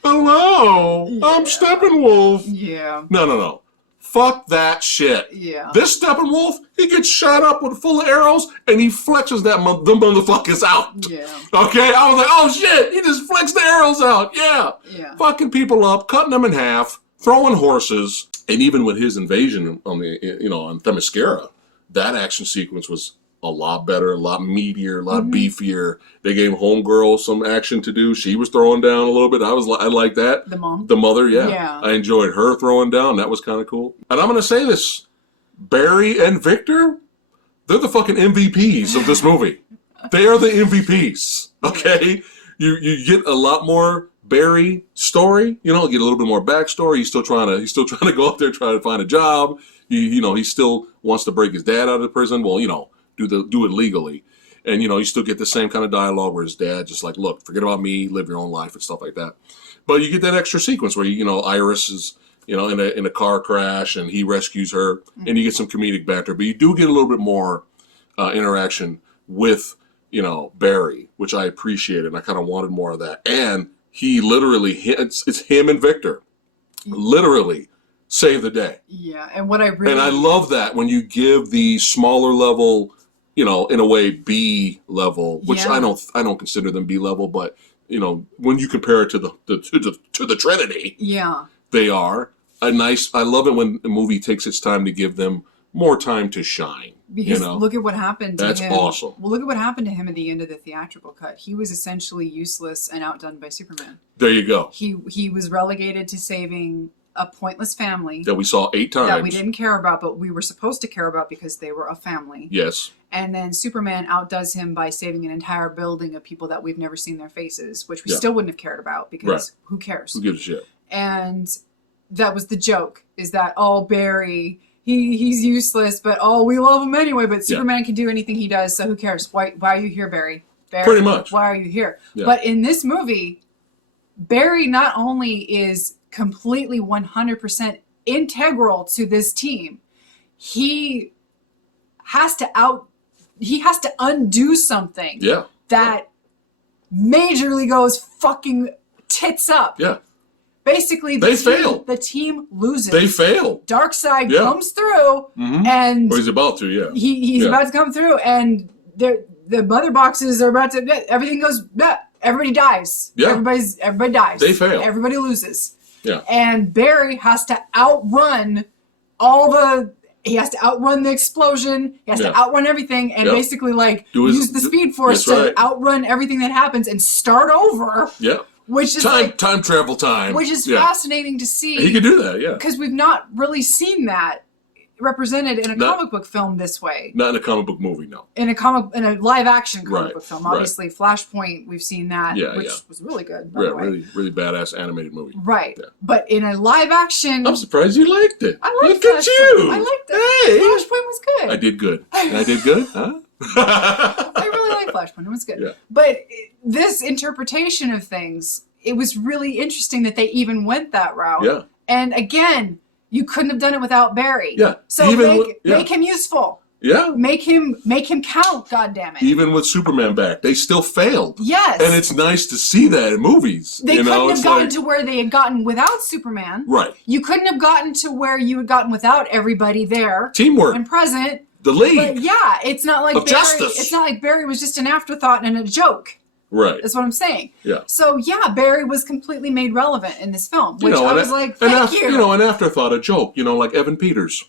Hello, I'm Steppenwolf. Yeah. No. Fuck that shit. Yeah. This Steppenwolf, he gets shot up with full of arrows, and he flexes the motherfuckers out. Yeah. Okay? I was like, oh shit, he just flexed the arrows out. Yeah. Fucking people up, cutting them in half, throwing horses. And even with his invasion on Themyscira, that action sequence was a lot better, a lot meatier, a lot beefier. They gave Homegirl some action to do. She was throwing down a little bit. I like that. The mom? The mother, yeah. I enjoyed her throwing down. That was kind of cool. And I'm going to say this. Barry and Victor, they're the fucking MVPs of this movie. They are the MVPs, okay? You get a lot more Barry story, get a little bit more backstory. He's still trying to go up there, trying to find a job. He still wants to break his dad out of the prison. Well, do it legally. And, you still get the same kind of dialogue where his dad just like, look, forget about me, live your own life and stuff like that. But you get that extra sequence where, Iris is, in a car crash and he rescues her and you get some comedic banter. But you do get a little bit more interaction with, Barry, which I appreciated. And I kind of wanted more of that. And he literally, it's him and Victor, literally save the day. Yeah, and I love that when you give the smaller level, in a way B level, which I don't consider them B level, but when you compare it to the Trinity, yeah, they are I love it when a movie takes its time to give them more time to shine. Because you know? look at what happened to him. That's awesome. Well, look at what happened to him at the end of the theatrical cut. He was essentially useless and outdone by Superman. There you go. He was relegated to saving a pointless family That we saw 8 times. that we didn't care about, but we were supposed to care about because they were a family. Yes. And then Superman outdoes him by saving an entire building of people that we've never seen their faces, which we Yeah. still wouldn't have cared about because Right. who cares? Who gives a shit? And that was the joke, is that, oh, Barry, he's useless, but oh, we love him anyway, but Superman can do anything he does, so who cares? Why are you here, Barry? Pretty much. Why are you here? Yeah. But in this movie, Barry not only is completely 100% integral to this team, he has to undo something Yeah. that majorly goes fucking tits up. Yeah. Basically, They fail. The team loses. They fail. Darkseid Yeah. comes through, Mm-hmm. and Or he's about to, yeah. he's Yeah. about to come through, and the mother boxes are about to. Everything goes. Everybody dies. Yeah. Everybody dies. They fail. Everybody loses. Yeah. And Barry has to outrun all the. He has to outrun the explosion. He has Yeah. to outrun everything, and Yep. basically Do use the Speed Force that's to right. outrun everything that happens and start over. Yeah. Which is Time travel time. which is Yeah. fascinating to see. He could do that, yeah. Because we've not really seen that represented in a Not- comic book film this way. Not in a comic book movie, no. In a live action comic Right, book film. right. Obviously, Flashpoint, we've seen that, Yeah, which yeah. was really good, by Yeah, the way. really, really badass animated movie. Right. Yeah. But in a live action, I'm surprised you liked it. I liked Look at Flashpoint. you. I liked it. Hey. Flashpoint was good. I did good. I did good, huh? I really like Flashpoint. It was good. Yeah. But this interpretation of things, it was really interesting that they even went that route. Yeah. And again, you couldn't have done it without Barry. Yeah. So Even make him useful. Yeah. Make him count, goddammit. Even with Superman back, they still failed. Yes. And it's nice to see that in movies. They you know, couldn't it's have gotten like, to where they had gotten without Superman. right. You couldn't have gotten to where you had gotten without everybody there Teamwork. and present. The league. But yeah, it's not like Of Barry. justice. It's not like Barry was just an afterthought and a joke. Right. That's what I'm saying. Yeah. So yeah, Barry was completely made relevant in this film, which You know, I and was like, thank you. You know, an afterthought, a joke, you know, like Evan Peters.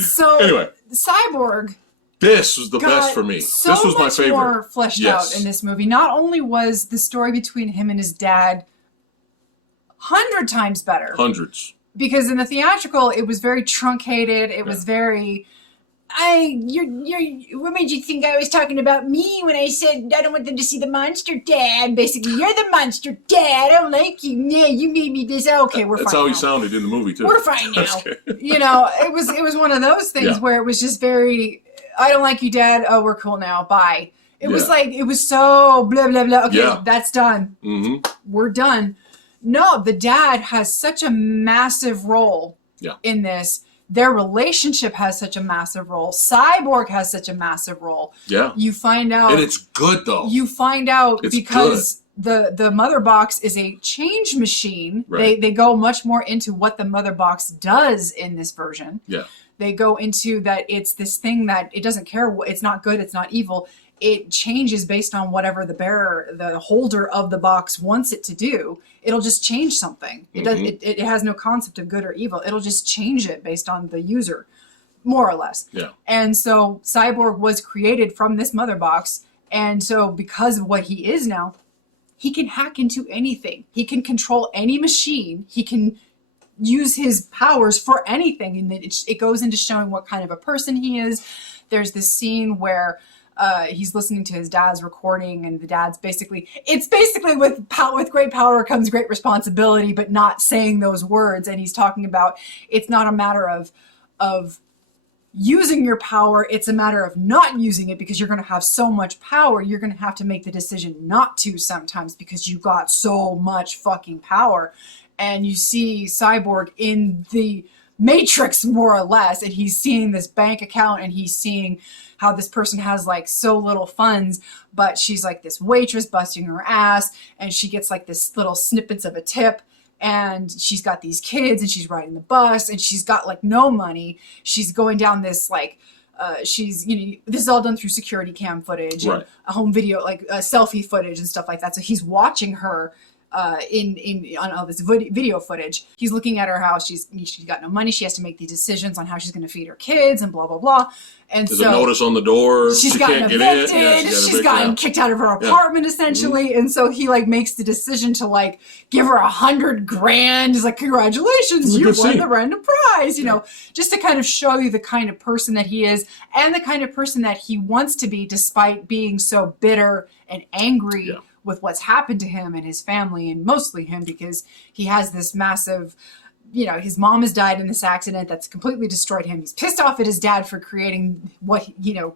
So Anyway. Cyborg This was the got best for me. so This was my much favorite. more fleshed Yes. out in this movie. Not only was the story between him and his dad 100 times better, Hundreds. because in the theatrical it was very truncated. It was very, what made you think I was talking about me when I said I don't want them to see the monster dad? Basically, you're the monster dad. I don't like you. Yeah, you made me this. Okay, we're That's fine how he now. sounded in the movie too. We're fine now. Okay. You know, it was one of those things Yeah. where it was just very, I don't like you, Dad. Oh, we're cool now. Bye. It was Yeah. like, it was so blah, blah, blah. Okay, Yeah. that's done. Mm-hmm. We're done. No, the dad has such a massive role Yeah. in this. Their relationship has such a massive role. Cyborg has such a massive role. Yeah. You find out. And it's good though. You find out It's because the mother box is a change machine. Right. They go much more into what the mother box does in this version. Yeah. They go into that it's this thing that it doesn't care. It's not good. It's not evil. It changes based on whatever the holder of the box wants it to do. It'll just change something. It does. Mhm. It has no concept of good or evil. It'll just change it based on the user, more or less. Yeah. And so Cyborg was created from this mother box. And so because of what he is now, he can hack into anything. He can control any machine. He can use his powers for anything. And it goes into showing what kind of a person he is. There's this scene where he's listening to his dad's recording, and the dad's basically with great power comes great responsibility, but not saying those words. And he's talking about it's not a matter of using your power, it's a matter of not using it, because you're going to have so much power, you're going to have to make the decision not to sometimes because you got so much fucking power. And you see Cyborg in the Matrix, more or less, and he's seeing this bank account, and he's seeing how this person has like so little funds, but she's like this waitress busting her ass, and she gets like this little snippets of a tip, and she's got these kids, and she's riding the bus, and she's got like no money. She's going down this like she's, this is all done through security cam footage and Right. a home video, like selfie footage and stuff like that. So he's watching her on all this video footage. He's looking at her house. She's got no money. She has to make these decisions on how she's going to feed her kids and blah blah blah. And There's so a notice on the door. she's She gotten can't evicted. get in. Yeah, she's gotten kicked out of her apartment essentially. And so he like makes the decision to like give her $100,000. He's like, congratulations, you won the random prize. You know, just to kind of show you the kind of person that he is and the kind of person that he wants to be, despite being so bitter and angry with what's happened to him and his family, and mostly him, because he has this massive, his mom has died in this accident that's completely destroyed him. He's pissed off at his dad for creating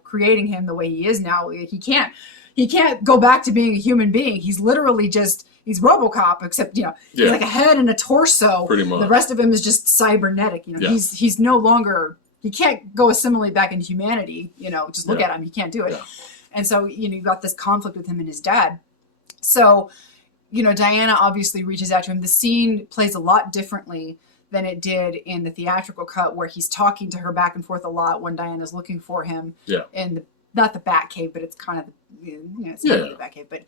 creating him the way he is now. He can't go back to being a human being. He's literally he's RoboCop, except, he's like a head and a torso. Pretty much. The rest of him is just cybernetic. He's no longer, he can't go assimilate back into humanity. Just look at him. He can't do it. Yeah. And so, you've got this conflict with him and his dad. So, Diana obviously reaches out to him. The scene plays a lot differently than it did in the theatrical cut, where he's talking to her back and forth a lot when Diana's looking for him. Yeah. In not the Batcave, but it's kind of it's not the Batcave, but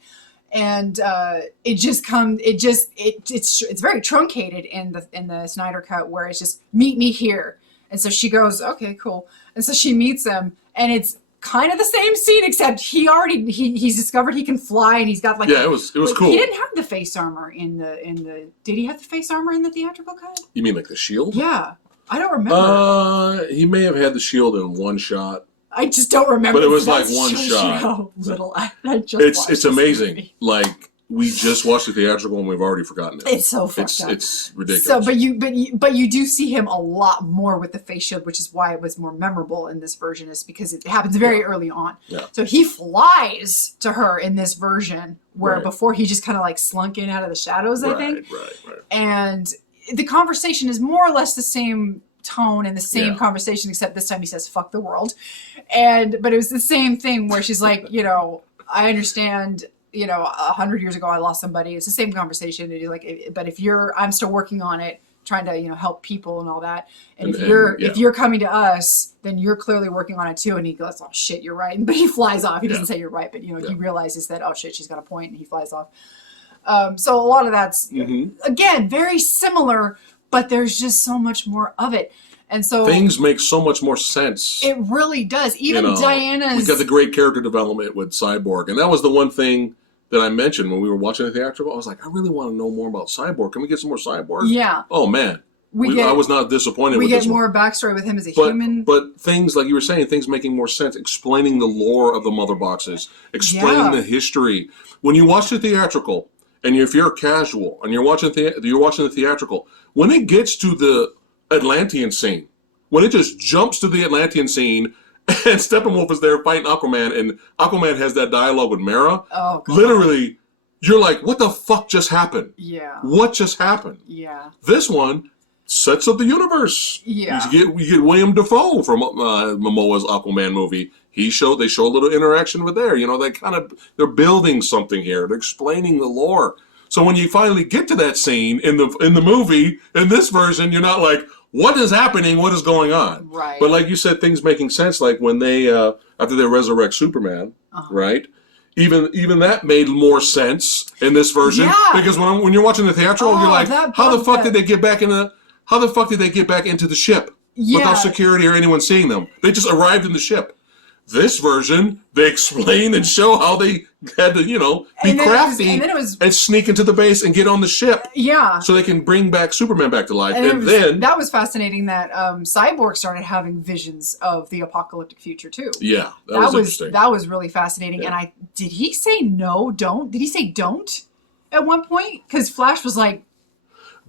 it's very truncated in the Snyder cut, where it's just meet me here. And so she goes, okay, cool. And so she meets him, and it's kind of the same scene, except he's discovered he can fly, and he's got like it was cool. He didn't have the face armor in the did he have the face armor in the theatrical cut? You mean like the shield? Yeah, I don't remember. He may have had the shield in one shot. I just don't remember. But it was like one shot. It's amazing. Movie. Like, we just watched the theatrical and we've already forgotten it. It's so fucked up. It's ridiculous. So, but you do see him a lot more with the face shield, which is why it was more memorable in this version, is because it happens very early on. Yeah. So he flies to her in this version, where before he just kind of like slunk in out of the shadows, I think. Right. And the conversation is more or less the same tone and the same conversation, except this time he says "fuck the world," but it was the same thing where she's like, I understand. 100 years ago, I lost somebody. It's the same conversation. And he's like, but I'm still working on it, trying to, help people and all that. And if you're coming to us, then you're clearly working on it too. And he goes, oh shit, you're right. But he flies off. He doesn't say you're right, but he realizes that, oh shit, she's got a point, and he flies off. So a lot of that's, again, very similar, but there's just so much more of it. And so things make so much more sense. It really does. Even Diana's... We got the great character development with Cyborg. And that was the one thing that I mentioned when we were watching the theatrical. I was like, I really want to know more about Cyborg. Can we get some more Cyborg? Yeah. Oh, man. I was not disappointed with this one. We get more backstory with him as a human. But things, like you were saying, things making more sense. Explaining the lore of the mother boxes. Explaining the history. When you watch the theatrical, and if you're casual, and you're watching the theatrical, when it gets to the Atlantean scene, when it just jumps to the Atlantean scene, and Steppenwolf is there fighting Aquaman, and Aquaman has that dialogue with Mera. Oh, God. Literally, you're like, what the fuck just happened? Yeah. What just happened? Yeah. This one sets up the universe. Yeah. You get William Dafoe from Momoa's Aquaman movie. They show a little interaction with there. They're building something here. They're explaining the lore. So when you finally get to that scene in the movie, in this version, you're not like, what is happening? What is going on? Right. But like you said, things making sense. Like when they after they resurrect Superman, right? Even that made more sense in this version. Yeah. Because when you're watching the theatrical, you're like, how the fuck did they get back into the ship without security or anyone seeing them? They just arrived in the ship. This version, they explain and show how they had to, be crafty and sneak into the base and get on the ship. Yeah. So they can bring back Superman back to life. And then that was fascinating that Cyborg started having visions of the apocalyptic future too. Yeah, that was interesting. That was really fascinating. Yeah. And did he say no, don't? Did he say don't at one point? Because Flash was like,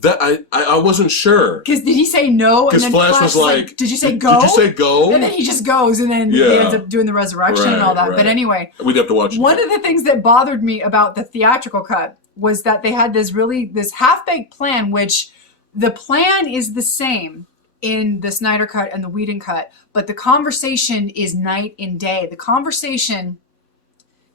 that I wasn't sure. Because did he say no? Because Flash was like, did you say go? Did you say go? And then he just goes, and then he ends up doing the resurrection and all that. Right. But anyway, we'd have to watch it. One of the things that bothered me about the theatrical cut was that they had this half-baked plan, which the plan is the same in the Snyder cut and the Whedon cut, but the conversation is night and day. The conversation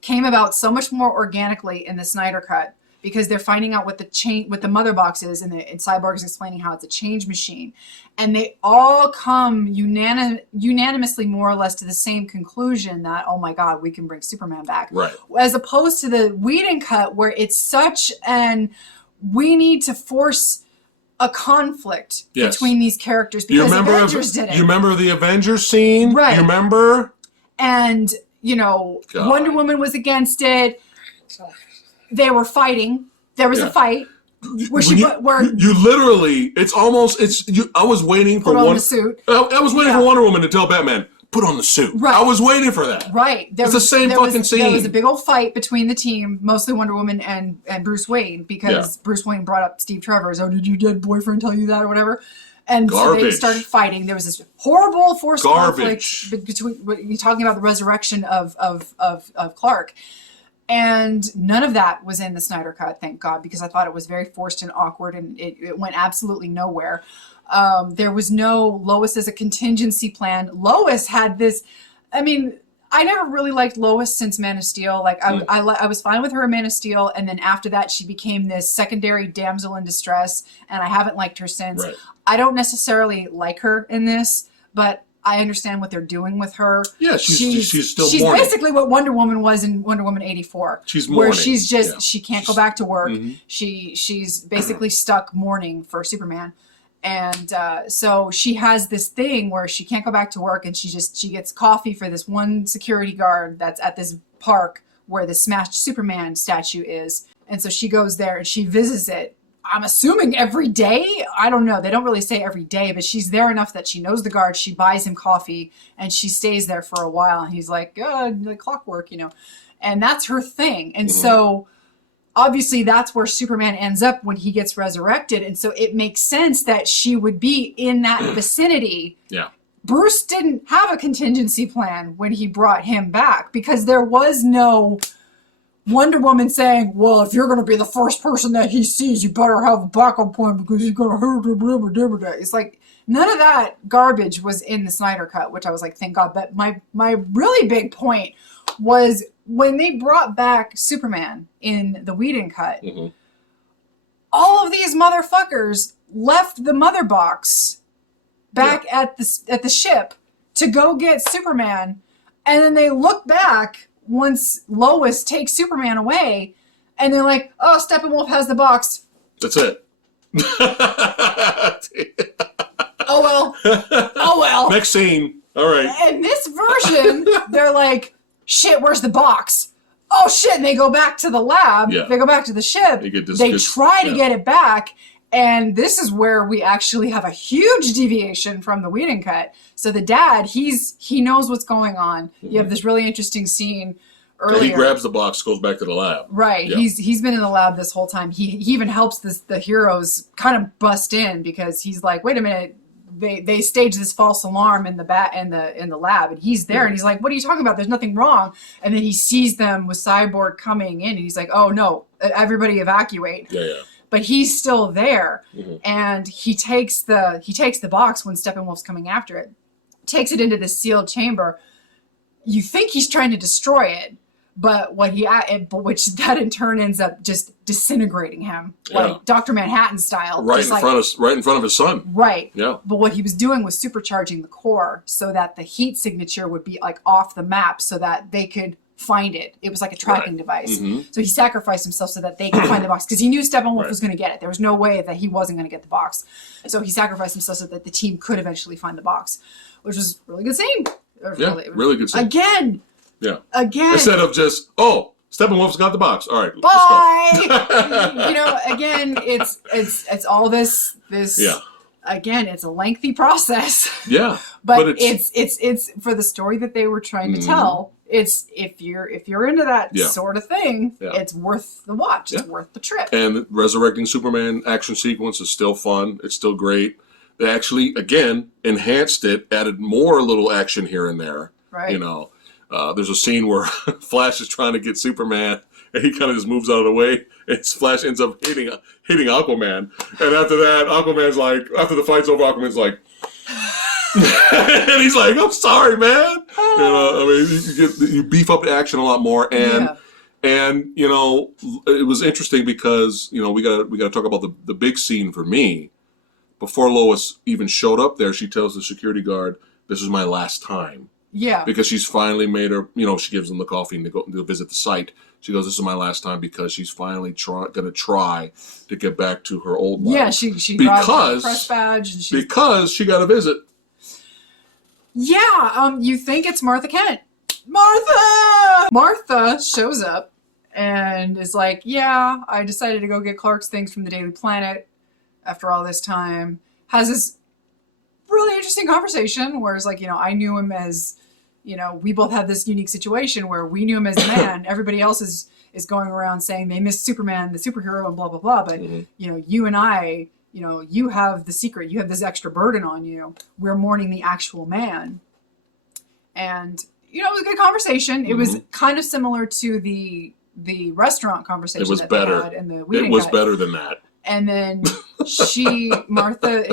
came about so much more organically in the Snyder cut, because they're finding out what the mother box is, and Cyborg is explaining how it's a change machine, and they all come unanimously more or less to the same conclusion that, oh my God, we can bring Superman back. Right. As opposed to the Whedon cut where it's such an, we need to force a conflict between these characters because Avengers did it. You remember the Avengers scene? Right. You remember? And, God. Wonder Woman was against it. They were fighting. There was a fight. Where you literally, I was waiting for the suit. I was waiting for Wonder Woman to tell Batman, put on the suit. Right. I was waiting for that. Right. It's the same fucking scene. There was a big old fight between the team, mostly Wonder Woman and Bruce Wayne, because Bruce Wayne brought up Steve Trevor's, did your dead boyfriend tell you that or whatever? And so they started fighting. There was this horrible forced conflict between, you're talking about the resurrection of Clark. And none of that was in the Snyder Cut, thank God, because I thought it was very forced and awkward, and it went absolutely nowhere. There was no Lois as a contingency plan. Lois had this, I never really liked Lois since Man of Steel. Like, I was fine with her in Man of Steel, and then after that, she became this secondary damsel in distress, and I haven't liked her since. Right. I don't necessarily like her in this, but I understand what they're doing with her. Yeah, she's still She's mourning. basically what Wonder Woman was in Wonder Woman 84. She's mourning. Where she's just, she can't go back to work. Mm-hmm. She's basically stuck mourning for Superman. And so she has this thing where she can't go back to work, and she gets coffee for this one security guard that's at this park where the smashed Superman statue is. And so she goes there and she visits it. I'm assuming every day. I don't know. They don't really say every day, but she's there enough that she knows the guard. She buys him coffee and she stays there for a while. And he's like, like clockwork, and that's her thing. And so obviously that's where Superman ends up when he gets resurrected. And so it makes sense that she would be in that vicinity. Yeah. Bruce didn't have a contingency plan when he brought him back because there was no Wonder Woman saying, well, if you're going to be the first person that he sees, you better have a backup plan because he's going to hurt him. It's like, none of that garbage was in the Snyder Cut, which I was like, thank God. But my really big point was when they brought back Superman in the Whedon Cut, all of these motherfuckers left the mother box back at the ship to go get Superman. And then they look back once Lois takes Superman away, and they're like, oh, Steppenwolf has the box. That's it. Oh well. Next scene. All right. And this version, they're like, shit, where's the box? Oh shit, and they go back to the lab. Yeah. They go back to the ship. They try to get it back. And this is where we actually have a huge deviation from the Whedon Cut. So the dad, he knows what's going on. You have this really interesting scene earlier. He grabs the box, goes back to the lab. Right. Yeah. He's been in the lab this whole time. He even helps the heroes kind of bust in because he's like, wait a minute, they staged this false alarm in the lab, and he's there, and he's like, what are you talking about? There's nothing wrong. And then he sees them with Cyborg coming in, and he's like, oh no, everybody evacuate. Yeah. But he's still there, and he takes the box when Steppenwolf's coming after it, takes it into the sealed chamber. You think he's trying to destroy it, but which that in turn ends up just disintegrating him, like Dr. Manhattan style, right in front of his son. Right. Yeah. But what he was doing was supercharging the core so that the heat signature would be like off the map, so that they could find it. It was like a tracking device. So he sacrificed himself so that they could find the box because he knew Steppenwolf was going to get it. There was no way that he wasn't going to get the box. So he sacrificed himself so that the team could eventually find the box, which was a really good scene. Really good scene. Again. Instead of just, Steppenwolf's got the box. All right, bye. Let's go. Again, it's all this. Yeah. Again, it's a lengthy process. Yeah. but it's for the story that they were trying to tell. It's if you're into that sort of thing, it's worth the watch. It's worth the trip. And the resurrecting Superman action sequence is still fun. It's still great. They actually, again, enhanced it, added more little action here and there. Right. There's a scene where Flash is trying to get Superman, and he kind of just moves out of the way, and Flash ends up hitting Aquaman. And after that, Aquaman's like, after the fight's over, Aquaman's like, and he's like, I'm sorry, man. You beef up the action a lot more, and And it was interesting because we got to talk about the big scene for me. Before Lois even showed up there, she tells the security guard, "This is my last time." Yeah. Because she's finally made her, she gives them the coffee and they go to visit the site. She goes, "This is my last time," because she's finally going to try to get back to her old life. Yeah, she got a press badge. And because she got a visit. Yeah, you think it's Martha Kent. Martha shows up and is like, yeah, I decided to go get Clark's things from the Daily Planet after all this time. Has this really interesting conversation where it's like, I knew him as, we both had this unique situation where we knew him as a man. Everybody else is going around saying they miss Superman, the superhero, and blah, blah, blah. But, you and I, you have the secret. You have this extra burden on you. We're mourning the actual man. And, it was a good conversation. It was kind of similar to the restaurant conversation. It was that better. They had in the Weeding It was Cut. better than that. And then Martha,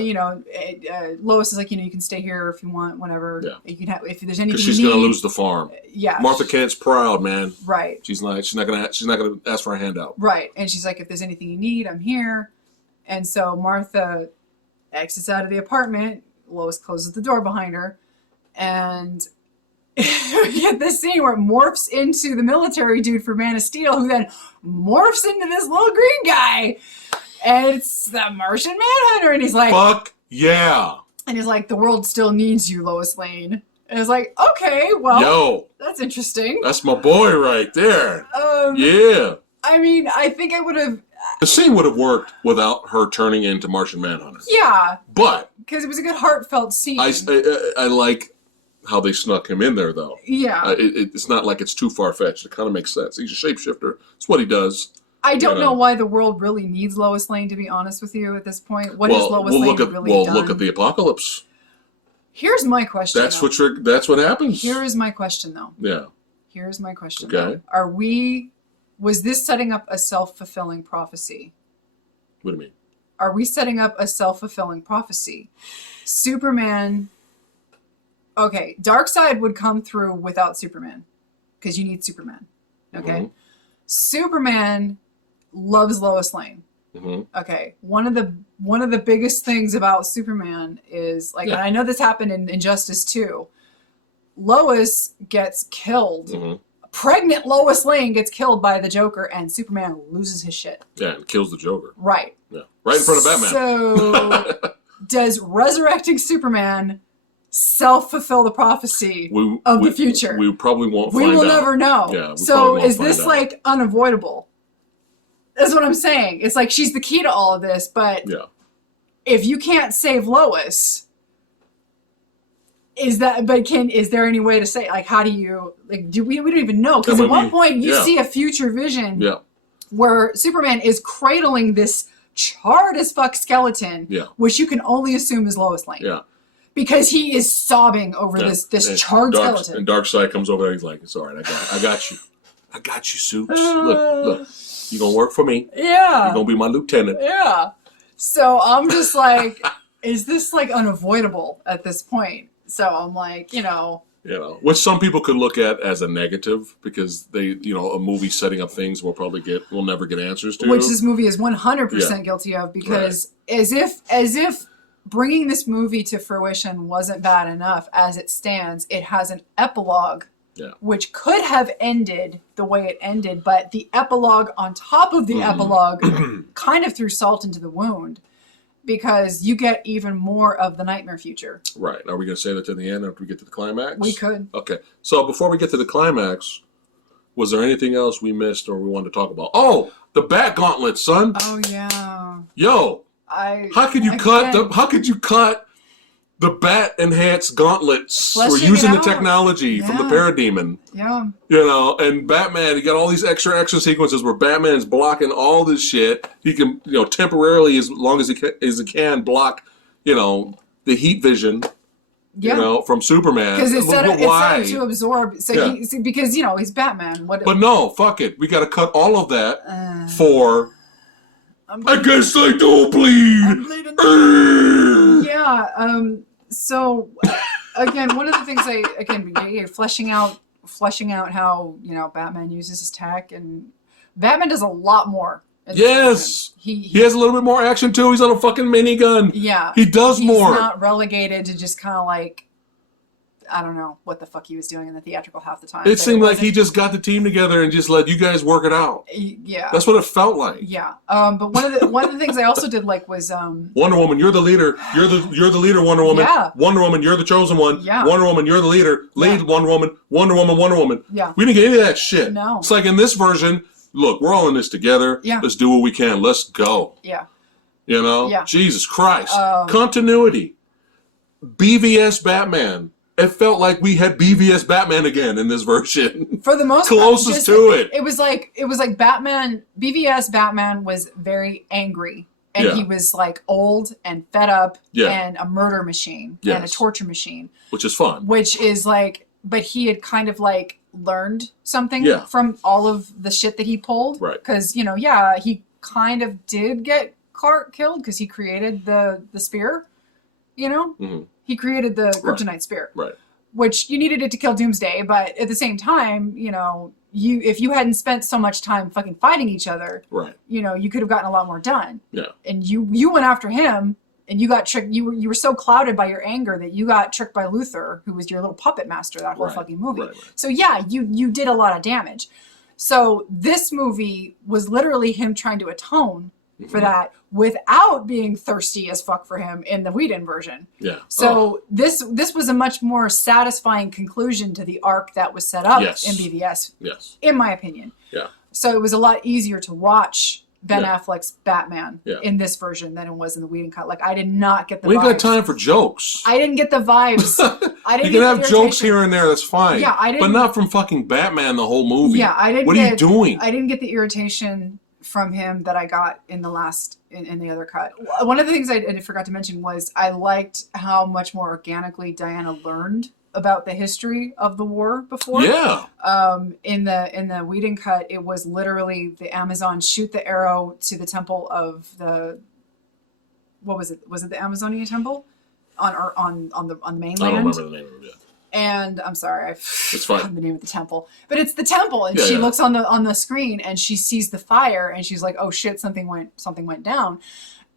Lois is like, you can stay here if you want, whenever. Yeah. You can have, if there's anything. Because she's going to lose the farm. Yeah. Martha Kent's proud, man. Right. She's not going to ask for a handout. Right. And she's like, if there's anything you need, I'm here. And so Martha exits out of the apartment. Lois closes the door behind her, and we get this scene where it morphs into the military dude for Man of Steel, who then morphs into this little green guy. And it's the Martian Manhunter. And he's like, fuck yeah. And he's like, the world still needs you, Lois Lane. And it's like, okay, well, yo, that's interesting. That's my boy right there. Yeah. I mean, I think I would have. The scene would have worked without her turning into Martian Manhunter. Yeah. But. Because it was a good heartfelt scene. I like how they snuck him in there, though. Yeah. It's not like it's too far-fetched. It kind of makes sense. He's a shapeshifter. It's what he does. I don't know why the world really needs Lois Lane, to be honest with you, at this point. What has Lois Lane really done? Look at the apocalypse. Here's my question. That's what happens. Here is my question, though. Yeah. Here's my question. Okay. Though. Was this setting up a self-fulfilling prophecy? What do you mean? Are we setting up a self-fulfilling prophecy? Superman. Okay, Darkseid would come through without Superman, because you need Superman. Okay. Mm-hmm. Superman loves Lois Lane. Mm-hmm. Okay. One of the biggest things about Superman is and I know this happened in Injustice 2. Lois gets killed. Mm-hmm. Pregnant Lois Lane gets killed by the Joker, and Superman loses his shit. Yeah, and kills the Joker. Right. Yeah. Right in front of Batman. So does resurrecting Superman self-fulfill the prophecy of the future? We probably won't find out. We will never know. Yeah, so is this unavoidable? That's what I'm saying. It's like she's the key to all of this, but if you can't save Lois, is there any way to say, how do you, we don't even know, because at one point you see a future vision where Superman is cradling this charred as fuck skeleton, which you can only assume is Lois Lane. Yeah. Because he is sobbing over this charred skeleton. And Darkseid comes over there, he's like, it's all right, I got you. I got you, Supes. Look, you're going to work for me. Yeah. You're going to be my lieutenant. Yeah. So I'm just like, is this unavoidable at this point? So I'm like, which some people could look at as a negative, because they, a movie setting up things we'll never get answers to. Which this movie is 100% guilty of, because as if bringing this movie to fruition wasn't bad enough as it stands, it has an epilogue, which could have ended the way it ended, but the epilogue on top of the epilogue kind of threw salt into the wound. Because you get even more of the nightmare future. Right. Are we going to say that to the end after we get to the climax? We could. Okay. So before we get to the climax, was there anything else we missed or we wanted to talk about? Oh, the Bat Gauntlet, son. Oh yeah. Yo. How could you cut the Bat enhanced gauntlets? We're using the technology from the Parademon. Yeah. And Batman, he got all these extra action sequences where Batman's blocking all this shit. He can, temporarily, as long as he can, block, the heat vision. From Superman. Because it's set to absorb. So because he's Batman. But no, fuck it. We got to cut all of that for. I guess I don't bleed. Yeah. So again, one of the things fleshing out fleshing out how, you know, Batman uses his tech, and Batman does a lot more. Yes! He has a little bit more action, too. He's on a fucking minigun. Yeah. He does more. He's not relegated to just kind of like, I don't know what the fuck he was doing in the theatrical half the time. It seemed like he just got the team together and just let you guys work it out. Yeah. That's what it felt like. Yeah. But one of the things I also did like was Wonder Woman, you're the leader. You're the leader, Wonder Woman. Yeah. Wonder Woman, you're the chosen one. Yeah. Wonder Woman, you're the leader. Lead Wonder Woman. Wonder Woman, Wonder Woman. Yeah. We didn't get any of that shit. No. It's like in this version, look, we're all in this together. Yeah. Let's do what we can. Let's go. Yeah. You know? Yeah. Jesus Christ. Continuity. BVS Batman. It felt like we had BVS Batman again in this version. For the most closest part, to it. It was like Batman. BVS Batman was very angry, and he was like old and fed up, and a murder machine and a torture machine, which is fun. Which is like, but he had kind of like learned something from all of the shit that he pulled, right? Because, you know, he kind of did get Clark killed because he created the spear, you know. Mm-hmm. He created the kryptonite spear. Right. Which you needed it to kill Doomsday, but at the same time, you know, if you hadn't spent so much time fucking fighting each other, right? You know, you could have gotten a lot more done. Yeah. And you went after him, and you got tricked. You were so clouded by your anger that you got tricked by Luthor, who was your little puppet master that whole fucking movie. Right. So yeah, you did a lot of damage. So this movie was literally him trying to atone for that without being thirsty as fuck for him in the Whedon version. Yeah. So this was a much more satisfying conclusion to the arc that was set up in BVS. Yes. In my opinion. Yeah. So it was a lot easier to watch Ben Affleck's Batman in this version than it was in the Whedon cut. Like, I did not get the vibes. We ain't got time for jokes. I didn't get the vibes. I didn't you can have jokes here and there, that's fine. Yeah, I didn't. But not from fucking Batman the whole movie. Yeah, I didn't. What are you doing? I didn't get the irritation from him that I got in the last in the other cut. One of the things I forgot to mention was I liked how much more organically Diana learned about the history of the war before. Yeah. In the Whedon cut, it was literally the Amazon shoot the arrow to the temple of the, what was it? Was it the Amazonia temple on the mainland? I don't remember the name of it. And I'm sorry, I've forgotten the name of the temple, but it's the temple, and she looks on the screen and she sees the fire, and she's like, "Oh shit, something went down,"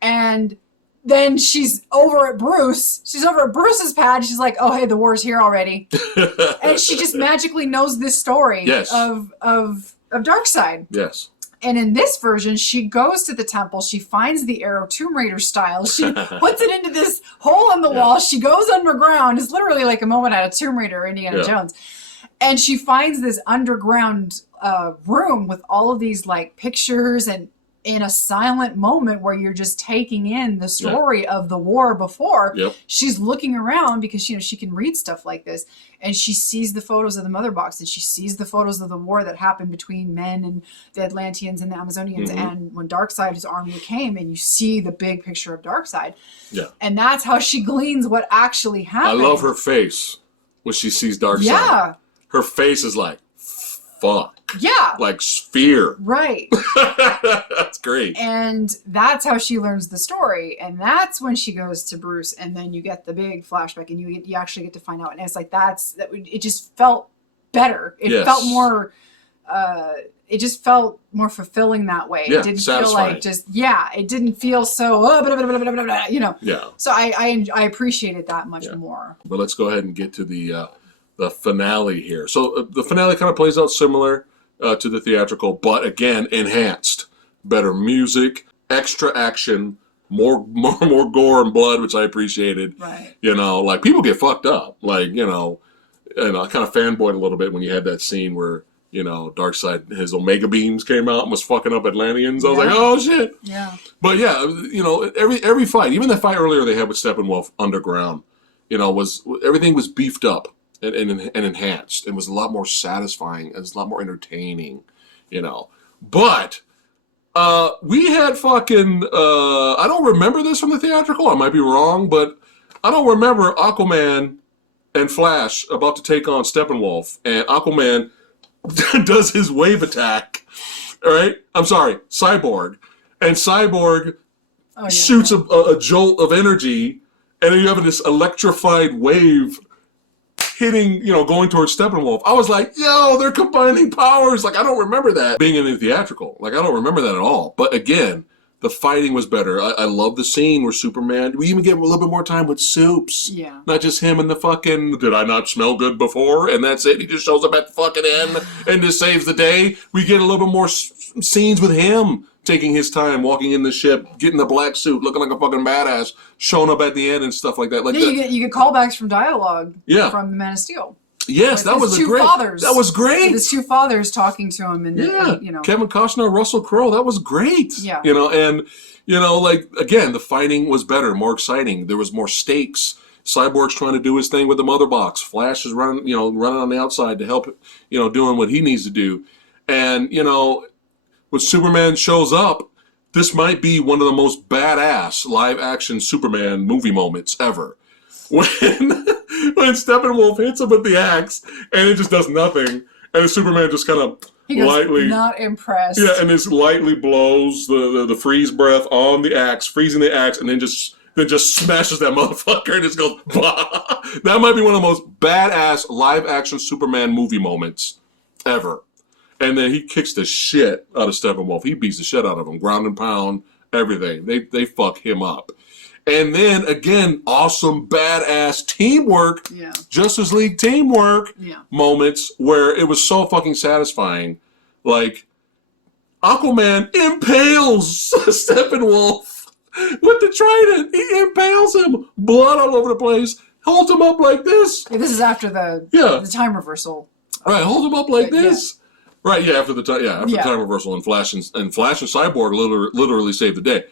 and then she's over at Bruce. She's over at Bruce's pad. She's like, "Oh hey, the war's here already," and she just magically knows this story of Darkseid. Yes. And in this version, she goes to the temple. She finds the arrow Tomb Raider style. She puts it into this hole in the wall. She goes underground. It's literally like a moment out of Tomb Raider or Indiana Jones. And she finds this underground room with all of these like pictures, and in a silent moment where you're just taking in the story of the war before. She's looking around because she can read stuff like this, and she sees the photos of the Mother Box, and she sees the photos of the war that happened between men and the Atlanteans and the Amazonians, and when Darkseid's army came, and you see the big picture of Darkseid. Yeah. And that's how she gleans what actually happened. I love her face when she sees Darkseid. Yeah. Her face is like, fuck. Yeah. Like fear. Right. That's great. And that's how she learns the story. And that's when she goes to Bruce, and then you get the big flashback, and you actually get to find out. And it's like, it just felt better. It felt more, it just felt more fulfilling that way. Yeah, it didn't satisfying. feel like it didn't feel so, blah, blah, blah, blah, blah, blah, you know. Yeah. So I appreciated that much more. But let's go ahead and get to the finale here. So the finale kind of plays out similar to the theatrical, but again, enhanced. Better music, extra action, more gore and blood, which I appreciated. Right. Like people get fucked up. Like, and I kind of fanboyed a little bit when you had that scene where, Darkseid, his Omega beams came out and was fucking up Atlanteans. I was like, oh shit. Yeah. But yeah, every fight, even the fight earlier they had with Steppenwolf underground, everything was beefed up and enhanced. It was a lot more satisfying. It was a lot more entertaining, But we had fucking, I don't remember this from the theatrical. I might be wrong, but I don't remember Aquaman and Flash about to take on Steppenwolf. And Aquaman does his wave attack. All right? I'm sorry, Cyborg. And Cyborg shoots a jolt of energy. And then you have this electrified wave hitting, going towards Steppenwolf. I was like, yo, they're combining powers. Like, I don't remember that being in the theatrical. Like, I don't remember that at all. But again, the fighting was better. I love the scene where Superman, we even get a little bit more time with Supes. Yeah. Not just him and the fucking, did I not smell good before? And that's it. He just shows up at the fucking end and just saves the day. We get a little bit more scenes with him taking his time, walking in the ship, getting the black suit, looking like a fucking badass, showing up at the end and stuff like that. Like yeah, you get callbacks from dialogue from the Man of Steel. Yes, like that was great. Fathers. That was great. His two fathers talking to him, and Kevin Costner, Russell Crowe. That was great. Yeah, like again, the fighting was better, more exciting. There was more stakes. Cyborg's trying to do his thing with the mother box. Flash is running on the outside to help, doing what he needs to do. And when Superman shows up, this might be one of the most badass live action Superman movie moments ever. When Steppenwolf hits him with the axe and it just does nothing, and Superman just kind of lightly, not impressed. Yeah, and just lightly blows the freeze breath on the axe, freezing the axe, and then just smashes that motherfucker and just goes, bah. That might be one of the most badass live action Superman movie moments ever. And then he kicks the shit out of Steppenwolf. He beats the shit out of him, ground and pound, everything. They fuck him up. And then, again, awesome, badass teamwork, Justice League teamwork moments where it was so fucking satisfying. Like, Aquaman impales Steppenwolf with the trident. He impales him. Blood all over the place. Holds him up like this. Yeah, this is after the time reversal. Right, holds him up like this. Yeah. Right, after the time reversal, and Flash and Cyborg literally saved the day.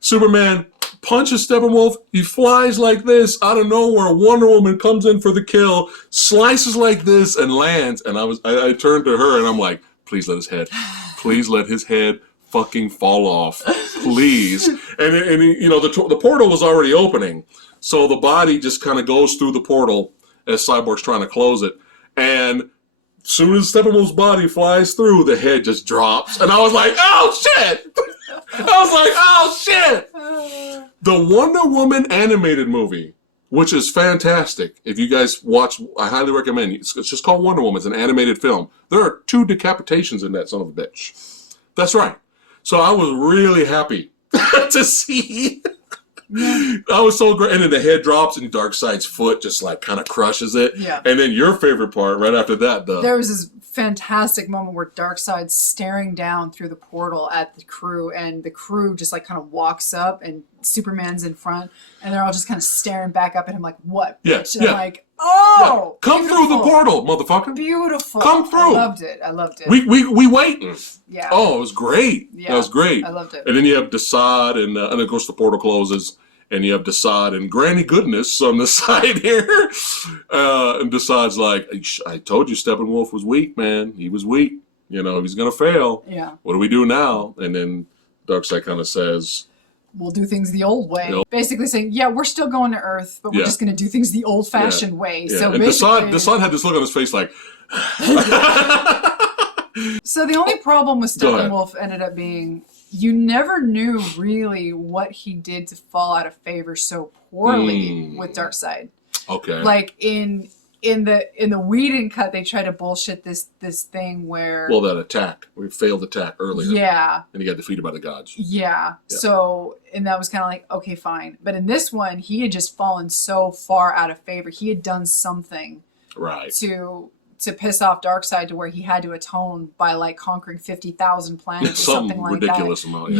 Superman punches Steppenwolf. He flies like this out of nowhere. Wonder Woman comes in for the kill, slices like this, and lands. And I turned to her and I'm like, please let his head fucking fall off, please. And the portal was already opening, so the body just kind of goes through the portal as Cyborg's trying to close it, and as soon as Steppenwolf's body flies through, the head just drops, and I was like, oh shit! The Wonder Woman animated movie, which is fantastic. If you guys watch, I highly recommend it. It's just called Wonder Woman. It's an animated film. There are 2 decapitations in that son of a bitch. That's right. So I was really happy to see. That was so great. And then the head drops and Darkseid's foot just like kind of crushes it. Yeah. And then your favorite part right after that, there was this fantastic moment where Darkseid's staring down through the portal at the crew, and the crew just like kind of walks up and Superman's in front, and they're all just kind of staring back up at him like, what? Yes. And I'm like, oh, come through the portal, motherfucker. Beautiful. Come through. I loved it. We waiting. Yeah. Oh, it was great. Yeah. That was great. I loved it. And then you have Desaad, and of course the portal closes, and you have Desaad and Granny Goodness on the side here. And Desaad's like, I told you Steppenwolf was weak, man. He was weak. He was going to fail. Yeah. What do we do now? And then Darkseid kind of says, we'll do things the old way. Basically saying, we're still going to Earth, but we're just going to do things the old-fashioned way. Yeah. So and Desaad had this look on his face like... So the only problem with Steppenwolf ended up being, you never knew really what he did to fall out of favor so poorly with Darkseid. Okay. Like in the Whedon cut, they try to bullshit this thing where... Well, that attack. We failed attack earlier. Yeah. And he got defeated by the gods. Yeah. So, and that was kind of like, okay, fine. But in this one, he had just fallen so far out of favor. He had done something to piss off Darkseid to where he had to atone by like conquering 50,000 planets or something like ridiculous that. Amount,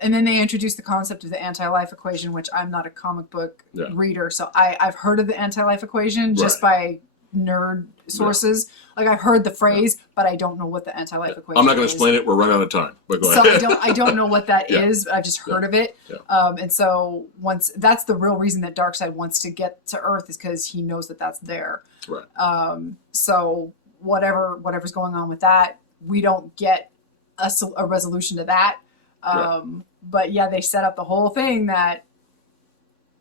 And then they introduced the concept of the anti-life equation, which I'm not a comic book reader, so I've heard of the anti-life equation just by nerd sources. Like I've heard the phrase, but I don't know what the anti-life equation is. I'm not going to explain it. We're running out of time. But go ahead. So I don't know what that is. I've just heard of it. Yeah. And so that's the real reason that Darkseid wants to get to Earth, is because he knows that that's there. Right. So whatever's going on with that, we don't get a resolution to that. But they set up the whole thing that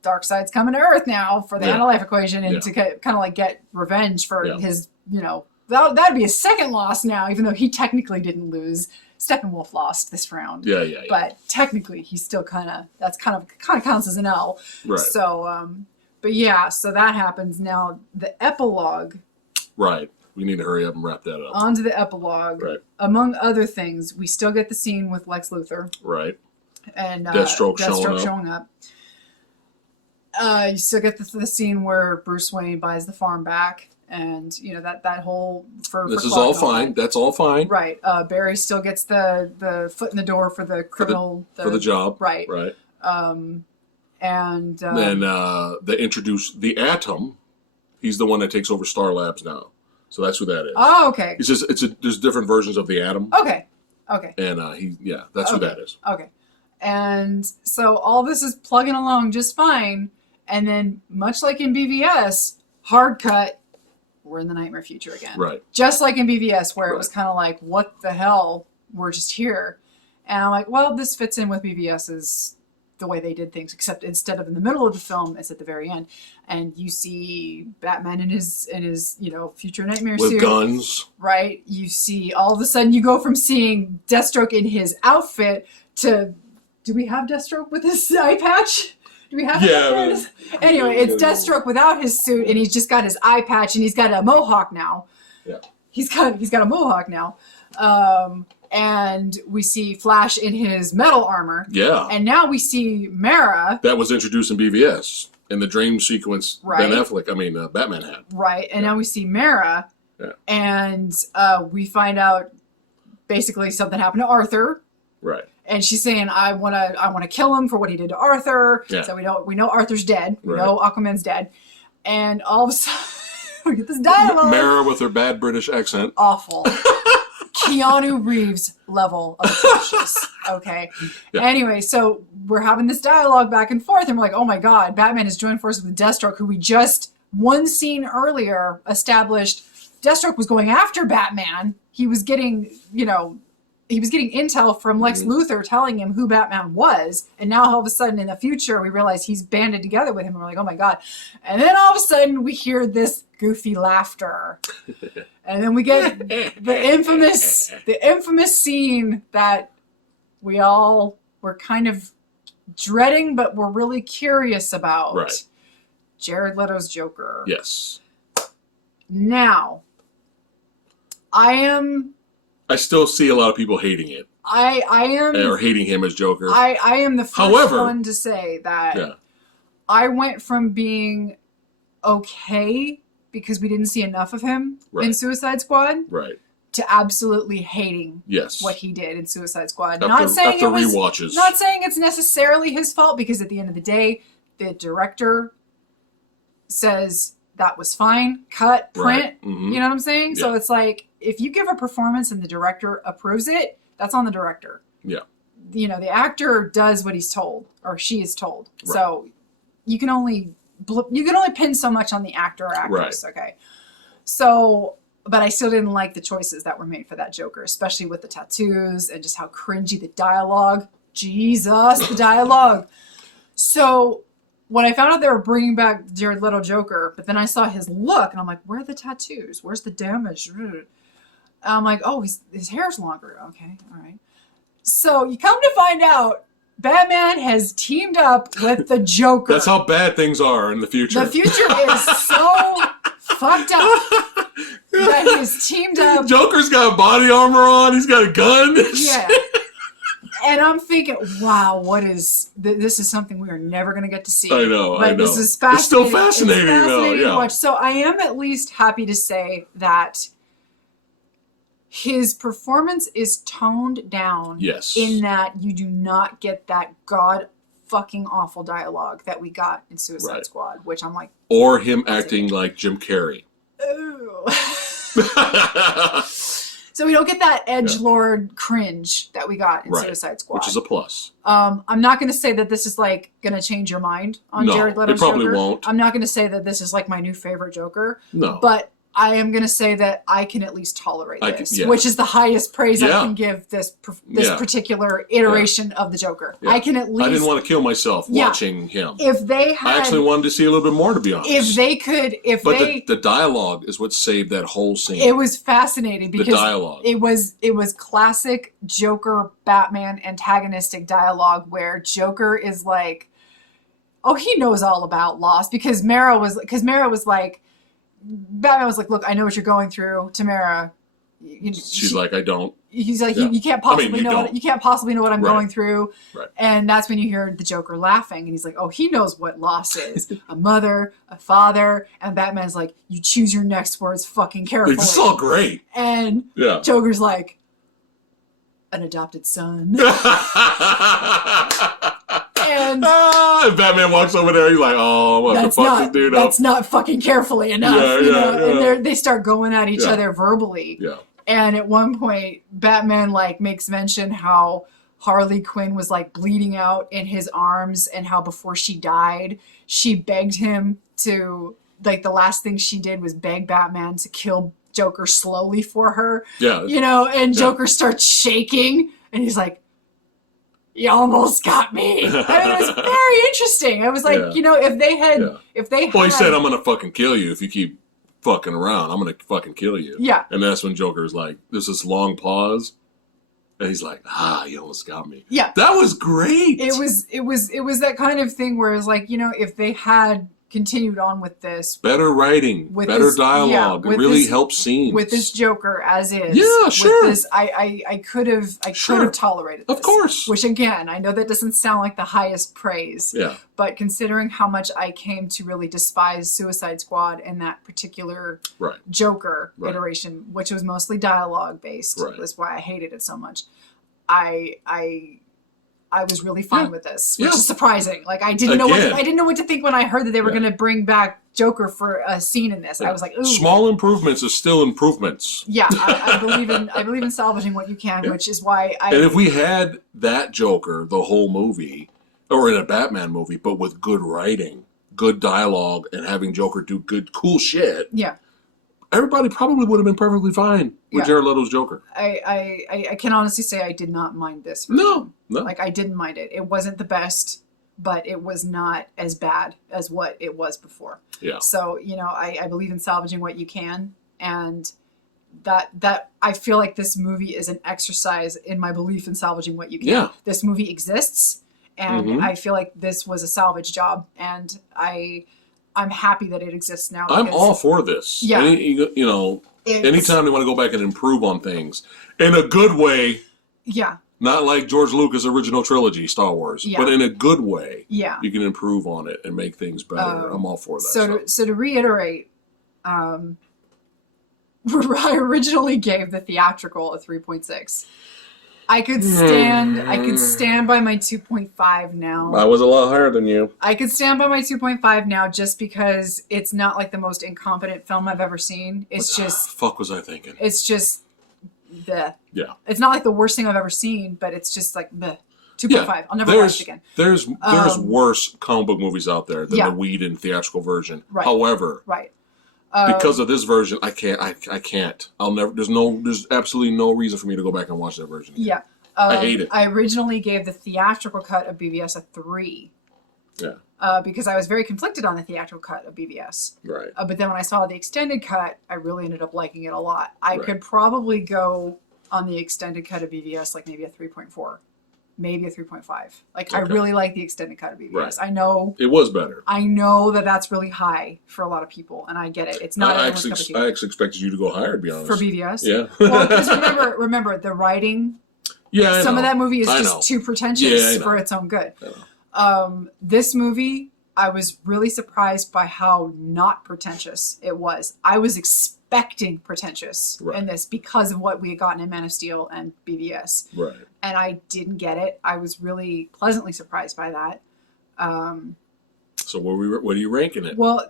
Darkseid's coming to Earth now for the anti-life equation, and to kind of like get revenge for his, that'd be his second loss now, even though he technically didn't lose. Steppenwolf lost this round. But technically, he's still kind of counts as an L. Right. So, But yeah, so that happens. Now, the epilogue. Right. We need to hurry up and wrap that up. On to the epilogue. Right. Among other things, we still get the scene with Lex Luthor. Right. And Deathstroke showing up. You still get the scene where Bruce Wayne buys the farm back. And, that whole... This is all fine. That's all fine. Right. Barry still gets the foot in the door for the criminal... For the job. Right. Right. And... then they introduce the Atom. He's the one that takes over Star Labs now. So that's who that is. Oh, okay. It's just there's different versions of the Atom. Okay. And that's who that is. Okay. And so all this is plugging along just fine. And then, much like in BVS, hard cut, we're in the nightmare future again. Right. Just like in BVS, where it was kind of like, what the hell? We're just here. And I'm like, well, this fits in with BVS's the way they did things, except instead of in the middle of the film, it's at the very end. And you see Batman in his future nightmare suit. With guns. Right? You see, all of a sudden, you go from seeing Deathstroke in his outfit to, do we have Deathstroke with his eye patch? Do we have it? Anyway, it's Deathstroke without his suit, and he's just got his eye patch, and he's got a mohawk now. Yeah. He's got a mohawk now. And we see Flash in his metal armor. Yeah. And now we see Mara. That was introduced in BVS in the dream sequence Batman had. Right. And now we see Mara. Yeah. And we find out basically something happened to Arthur. Right. And she's saying, I wanna kill him for what he did to Arthur. Yeah. So we know Arthur's dead. We Right. know Aquaman's dead. And all of a sudden we get this dialogue. Mara with her bad British accent. Awful. Keanu Reeves level of atrocious. Okay. Yeah. Anyway, so we're having this dialogue back and forth, and we're like, oh my God, Batman has joined forces with Deathstroke, who we just, one scene earlier, established Deathstroke was going after Batman. He was getting intel from Lex Luthor telling him who Batman was. And now all of a sudden in the future, we realize he's banded together with him. And we're like, oh my God. And then all of a sudden we hear this goofy laughter. And then we get the infamous scene that we all were kind of dreading, but we're really curious about. Right. Jared Leto's Joker. Yes. Now, I still see a lot of people hating it. I am... Or hating him as Joker. I am the first one to say that I went from being okay because we didn't see enough of him in Suicide Squad to absolutely hating what he did in Suicide Squad. Not saying it's necessarily his fault, because at the end of the day, the director says that was fine, cut, print, Mm-hmm. you know what I'm saying? Yeah. So it's like, if you give a performance and the director approves it, that's on the director. Yeah. The actor does what he's told, or she is told. Right. So you can only pin so much on the actor or actress. Right. Okay. So, but I still didn't like the choices that were made for that Joker, especially with the tattoos and just how cringy the dialogue. Jesus, the dialogue. So when I found out they were bringing back Jared Leto Joker, but then I saw his look and I'm like, where are the tattoos? Where's the damage? I'm like, oh, his hair's longer. Okay, all right. So you come to find out, Batman has teamed up with the Joker. That's how bad things are in the future. The future is so fucked up that he's teamed up. Joker's got body armor on. He's got a gun. Yeah. And I'm thinking, wow, what is... This is something we are never going to get to see. I know, But this is fascinating. It's still fascinating, though. To watch. So I am at least happy to say that his performance is toned down. Yes. In that you do not get that god fucking awful dialogue that we got in Suicide Squad, which I'm like... Or him acting like Jim Carrey. Ooh. So we don't get that edgelord cringe that we got in Suicide Squad. Which is a plus. I'm not going to say that this is like going to change your mind on Jared Leto's Joker. It probably won't. I'm not going to say that this is like my new favorite Joker. No. But I am going to say that I can at least tolerate this, which is the highest praise I can give this particular iteration of the Joker. Yeah. I can at least... I didn't want to kill myself watching him. If they had... I actually wanted to see a little bit more, to be honest. If they could... the dialogue is what saved that whole scene. It was fascinating because... The dialogue. It was classic Joker Batman antagonistic dialogue where Joker is like... oh, he knows all about loss because Mara was like, Batman was like, look, I know what you're going through, Tamara. She's like, I don't. He's like, Yeah. you can't possibly you can't possibly know what I'm Right. going through. Right. And that's when you hear the Joker laughing, and he's like, oh, he knows what loss is. A mother, a father, and Batman's like, you choose your next words fucking carefully. It's all great. And Yeah. Joker's like, an adopted son. And Batman walks over there. He's like, "Oh, I'm gonna fuck this dude up." That's not fucking carefully enough. And they start going at each other verbally. Yeah. And at one point, Batman like makes mention how Harley Quinn was like bleeding out in his arms, and how before she died, she begged him to, like, the last thing she did was beg Batman to kill Joker slowly for her. Yeah. And Joker starts shaking, and he's like, you almost got me. I mean, it was very interesting. I was like, if they had, Well, he said, I'm gonna fucking kill you if you keep fucking around. I'm gonna fucking kill you. Yeah. And that's when Joker's like, there's this long pause, and he's like, you almost got me. Yeah. That was great. It was that kind of thing where it's like, if they had continued on with this, better writing, better dialogue, it really helps scenes with this Joker as is. Yeah, sure. With this, I could have tolerated this. Of course. Which again, I know that doesn't sound like the highest praise. Yeah. But considering how much I came to really despise Suicide Squad and that particular Joker iteration, which was mostly dialogue based, that's why I hated it so much. I was really fine with this, which is surprising. Like, I didn't know what to think when I heard that they were going to bring back Joker for a scene in this. I was like, ooh. Small improvements is still improvements. Yeah, I believe in salvaging what you can, which is why And if we had that Joker the whole movie, or in a Batman movie, but with good writing, good dialogue, and having Joker do good, cool shit, everybody probably would have been perfectly fine with Jared Leto's Joker. I can honestly say I did not mind this version. No. Like, I didn't mind it. It wasn't the best, but it was not as bad as what it was before. Yeah. So, I believe in salvaging what you can, and that I feel like this movie is an exercise in my belief in salvaging what you can. Yeah. This movie exists, and I feel like this was a salvage job, and I'm happy that it exists now. I'm all for this. Yeah. Anytime they want to go back and improve on things in a good way. Yeah. Not like George Lucas' original trilogy, Star Wars, but in a good way. Yeah. You can improve on it and make things better. I'm all for that. So to reiterate, I originally gave the theatrical a 3.6. I could stand by my 2.5 now. I was a lot higher than you. I could stand by my 2.5 now just because it's not like the most incompetent film I've ever seen. It's what just... the fuck was I thinking? It's just... Bleh. Yeah. It's not like the worst thing I've ever seen, but it's just like, bleh. 2.5. I'll never watch it again. There's worse comic book movies out there than the Whedon theatrical version. Right. However... Right. Because of this version, I can't. I'll never. There's absolutely no reason for me to go back and watch that version again. Yeah. I hate it. I originally gave the theatrical cut of BVS a 3. Yeah. Because I was very conflicted on the theatrical cut of BVS. Right. But then when I saw the extended cut, I really ended up liking it a lot. I could probably go on the extended cut of BVS like maybe a 3.4. Maybe a 3.5. Like, I really like the extended cut of BVS. Right. I know it was better. I know that that's really high for a lot of people, and I get it. It's not. I actually expected you to go higher, to be honest. For BVS. Yeah. Well, because remember the writing. Yeah. Some of that movie is just too pretentious for its own good. This movie, I was really surprised by how not pretentious it was. I was expecting pretentious in this because of what we had gotten in Man of Steel and BVS. Right. And I didn't get it. I was really pleasantly surprised by that. So what are you ranking it? Well,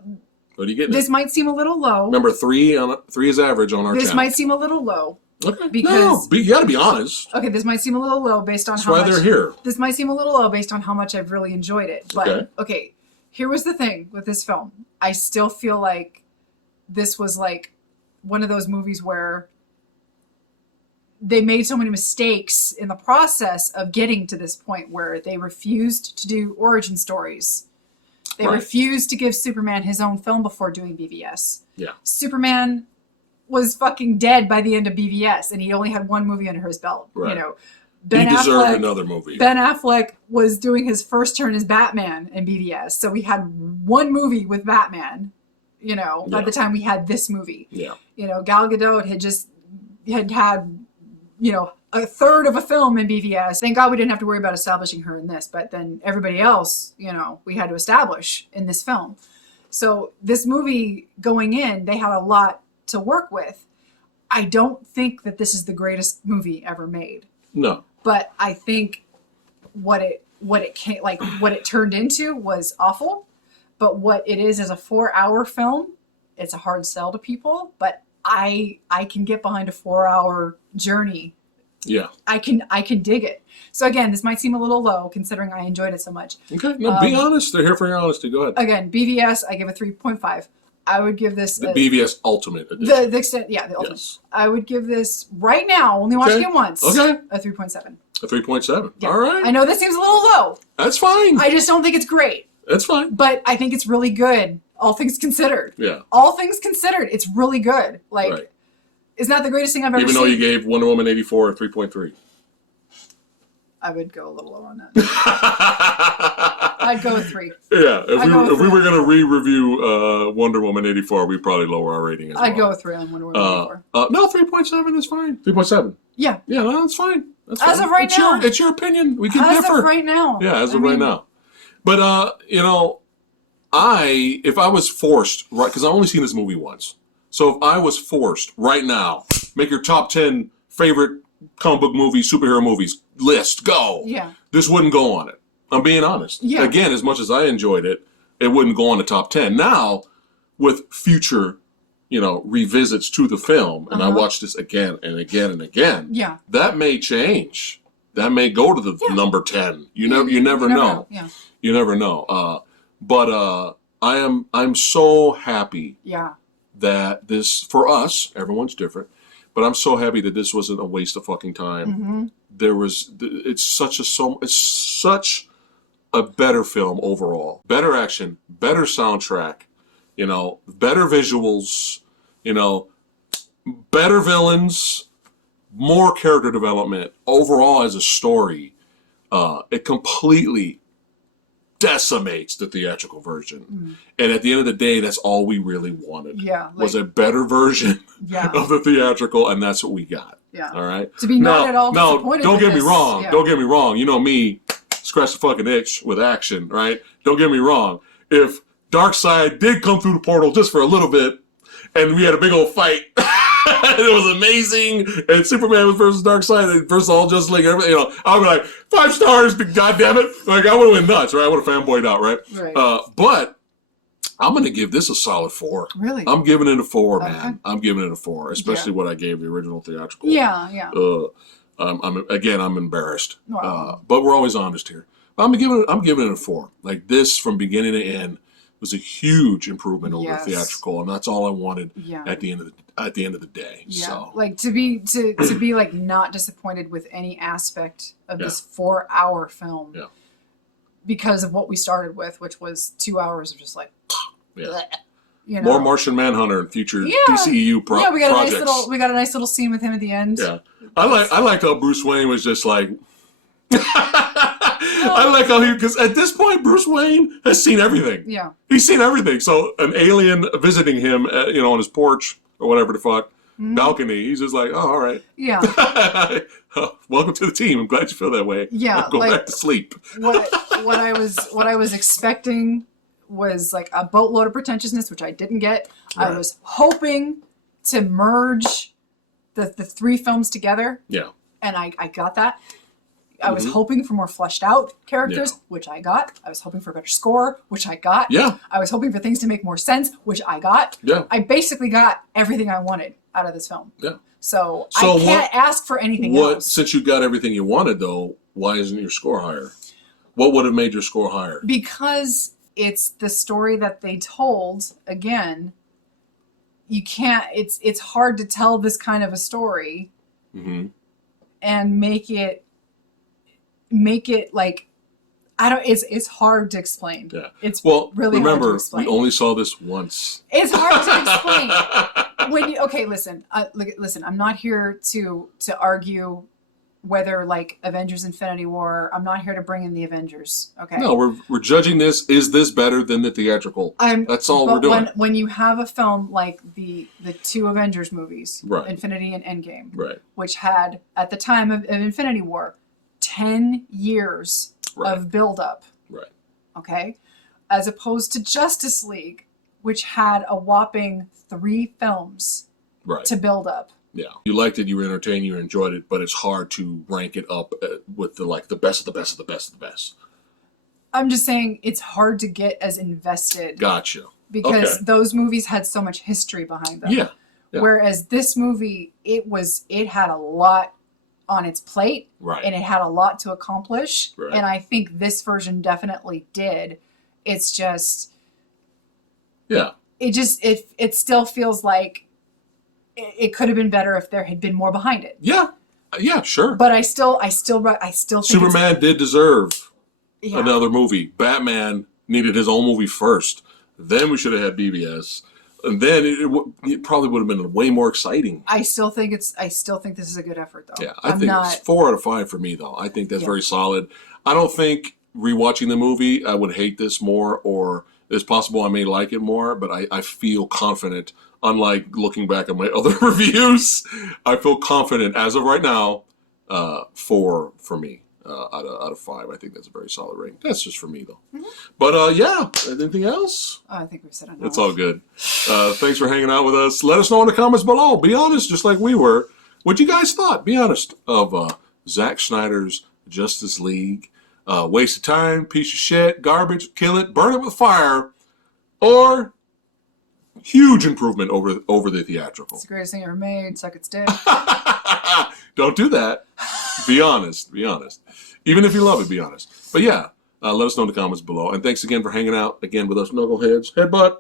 what are you getting? This might seem a little low. Remember, 3 is average on our channel. This might seem a little low. Okay. Because you got to be honest. Okay, this might seem a little low based on That's how much. That's why they're here. This might seem a little low based on how much I've really enjoyed it. But okay, here was the thing with this film. I still feel like this was like one of those movies where they made so many mistakes in the process of getting to this point where they refused to do origin stories. They refused to give Superman his own film before doing BVS. Yeah. Superman was fucking dead by the end of BVS, and he only had one movie under his belt. Right. Ben he deserved Affleck, another movie. Ben Affleck was doing his first turn as Batman in BVS, so we had one movie with Batman. By the time we had this movie, Gal Gadot had a third of a film in BVS. Thank God we didn't have to worry about establishing her in this, but then everybody else, we had to establish in this film. So this movie going in, they had a lot to work with. I don't think that this is the greatest movie ever made. No. But I think what it turned into was awful. But what it is as a 4-hour film, it's a hard sell to people. But I can get behind a 4-hour journey. Yeah. I can dig it. So again, this might seem a little low considering I enjoyed it so much. Okay. No, be honest. They're here for your honesty. Go ahead. Again, BVS, I give a 3.5. I would give this the BVS Ultimate Edition. The extent, the Ultimate. Yes. I would give this right now, only watching it once. Okay. A 3.7. A 3.7. Yeah. All right. I know that seems a little low. That's fine. I just don't think it's great. That's fine. But I think it's really good, all things considered. Yeah. All things considered, it's really good. Right. It's not the greatest thing I've ever seen. Even though you gave Wonder Woman 84 a 3.3. I would go a little lower on that. I'd go with 3. Yeah, if we were going to re-review Wonder Woman 84, we'd probably lower our rating as well. I'd go with 3 on Wonder Woman 84. No, 3.7 is fine. 3.7. Yeah. Yeah, no, that's fine. That's As fine. of right now. It's your opinion. We can differ. As of right now. Yeah, as of right now. But, if I was forced, right, because I've only seen this movie once. So if I was forced right now, make your top 10 favorite comic book movies, superhero movies list, go. Yeah. This wouldn't go on it. I'm being honest. Yeah. Again, as much as I enjoyed it, it wouldn't go on the top 10. Now, with future, revisits to the film, and I watch this again and again and again, that may change. That may go to the number 10. You never know. Yeah. You never know. But I'm so happy that this, for us, everyone's different, but I'm so happy that this wasn't a waste of fucking time. Mm-hmm. It's such a better film overall. Better action, better soundtrack, better visuals, better villains, more character development. Overall, as a story, it completely decimates the theatrical version. Mm. And at the end of the day, that's all we really wanted. Yeah. Was a better version of the theatrical, and that's what we got. Yeah. All right? To be not at all disappointed. Don't get me wrong. Yeah. Don't get me wrong. You know me, scratch the fucking itch with action, right? Don't get me wrong. If Darkseid did come through the portal just for a little bit, and we had a big old fight, and it was amazing, and Superman was versus Darkseid versus all Justice League, everything, I would be like, 5 stars, God damn it. Like, I would have went nuts, right? I would have fanboyed out, right? But I'm going to give this a solid 4. Really? I'm giving it a 4, man. I'm giving it a 4, especially what I gave the original theatrical. Yeah. I'm embarrassed. Wow. But we're always honest here. I'm giving it a 4. Like, this from beginning to end was a huge improvement over the theatrical, and that's all I wanted at the end of the day. Yeah. So. Like to be like not disappointed with any aspect of this 4-hour film because of what we started with, which was 2 hours of just like more Martian Manhunter and future DCEU projects. Yeah, we got a nice little scene with him at the end. Yeah. I liked how Bruce Wayne was just like I like how because at this point Bruce Wayne has seen everything. Yeah, he's seen everything. So an alien visiting him, on his porch or whatever the fuck balcony, he's just like, oh, all right. Yeah. Welcome to the team. I'm glad you feel that way. Yeah. Go back to sleep. What I was expecting was like a boatload of pretentiousness, which I didn't get. Right. I was hoping to merge the 3 films together. Yeah. And I got that. I was hoping for more fleshed out characters, which I got. I was hoping for a better score, which I got. Yeah. I was hoping for things to make more sense, which I got. Yeah. I basically got everything I wanted out of this film. Yeah. So I can't ask for anything else. Since you got everything you wanted, though, why isn't your score higher? What would have made your score higher? Because it's the story that they told. Again, you can't. It's hard to tell this kind of a story and make it like it's hard to explain. Yeah. It's really hard to explain. We only saw this once. It's hard to explain. Listen, I'm not here to argue whether like Avengers Infinity War, I'm not here to bring in the Avengers. Okay. No, we're judging this. Is this better than the theatrical? That's all we're doing. When you have a film like the two Avengers movies, Right. Infinity and Endgame, Right. which had at the time of Infinity War 10 years Right. of build-up. Right. Okay, as opposed to Justice League, which had a whopping 3 films Right. to build up. Yeah, you liked it, you were entertained, you enjoyed it, but it's hard to rank it up with the best of the best of the best of the best. I'm just saying it's hard to get as invested Gotcha. because Okay. those movies had so much history behind them. Yeah. Yeah. Whereas this movie, it had a lot on its plate, Right. and it had a lot to accomplish. Right. And I think this version definitely did. It's just, Yeah. it still feels like it could have been better if there had been more behind it. Yeah. Yeah. Sure. But I still think Superman did deserve yeah. another movie. Batman needed his own movie first. Then we should have had BVS, and then it probably would have been way more exciting. I still think this is a good effort, though. Yeah, I think it's 4 out of 5 for me, though. I think that's very solid. I don't think rewatching the movie I would hate this more, or it's possible I may like it more, but I feel confident. Unlike looking back at my other reviews, I feel confident as of right now. 4 for me out of 5. I think that's a very solid rating. That's just for me, though. Mm-hmm. But yeah, anything else? I think we've said enough. It's all good. Thanks for hanging out with us. Let us know in the comments below. Be honest, just like we were. What you guys thought? Be honest of Zack Snyder's Justice League. Waste of time, piece of shit, garbage, kill it, burn it with fire, or huge improvement over the theatrical. It's the greatest thing ever made. Suck its dick. Don't do that. Be honest. Be honest. Even if you love it, be honest. But yeah, let us know in the comments below. And thanks again for hanging out again with us knuckleheads. Headbutt.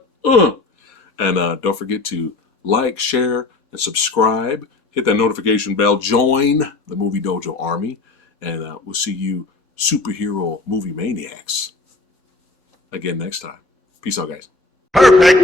And don't forget to like, share, and subscribe. Hit that notification bell. Join the Movie Dojo Army. And we'll see you superhero movie maniacs again next time. Peace out, guys. Perfect.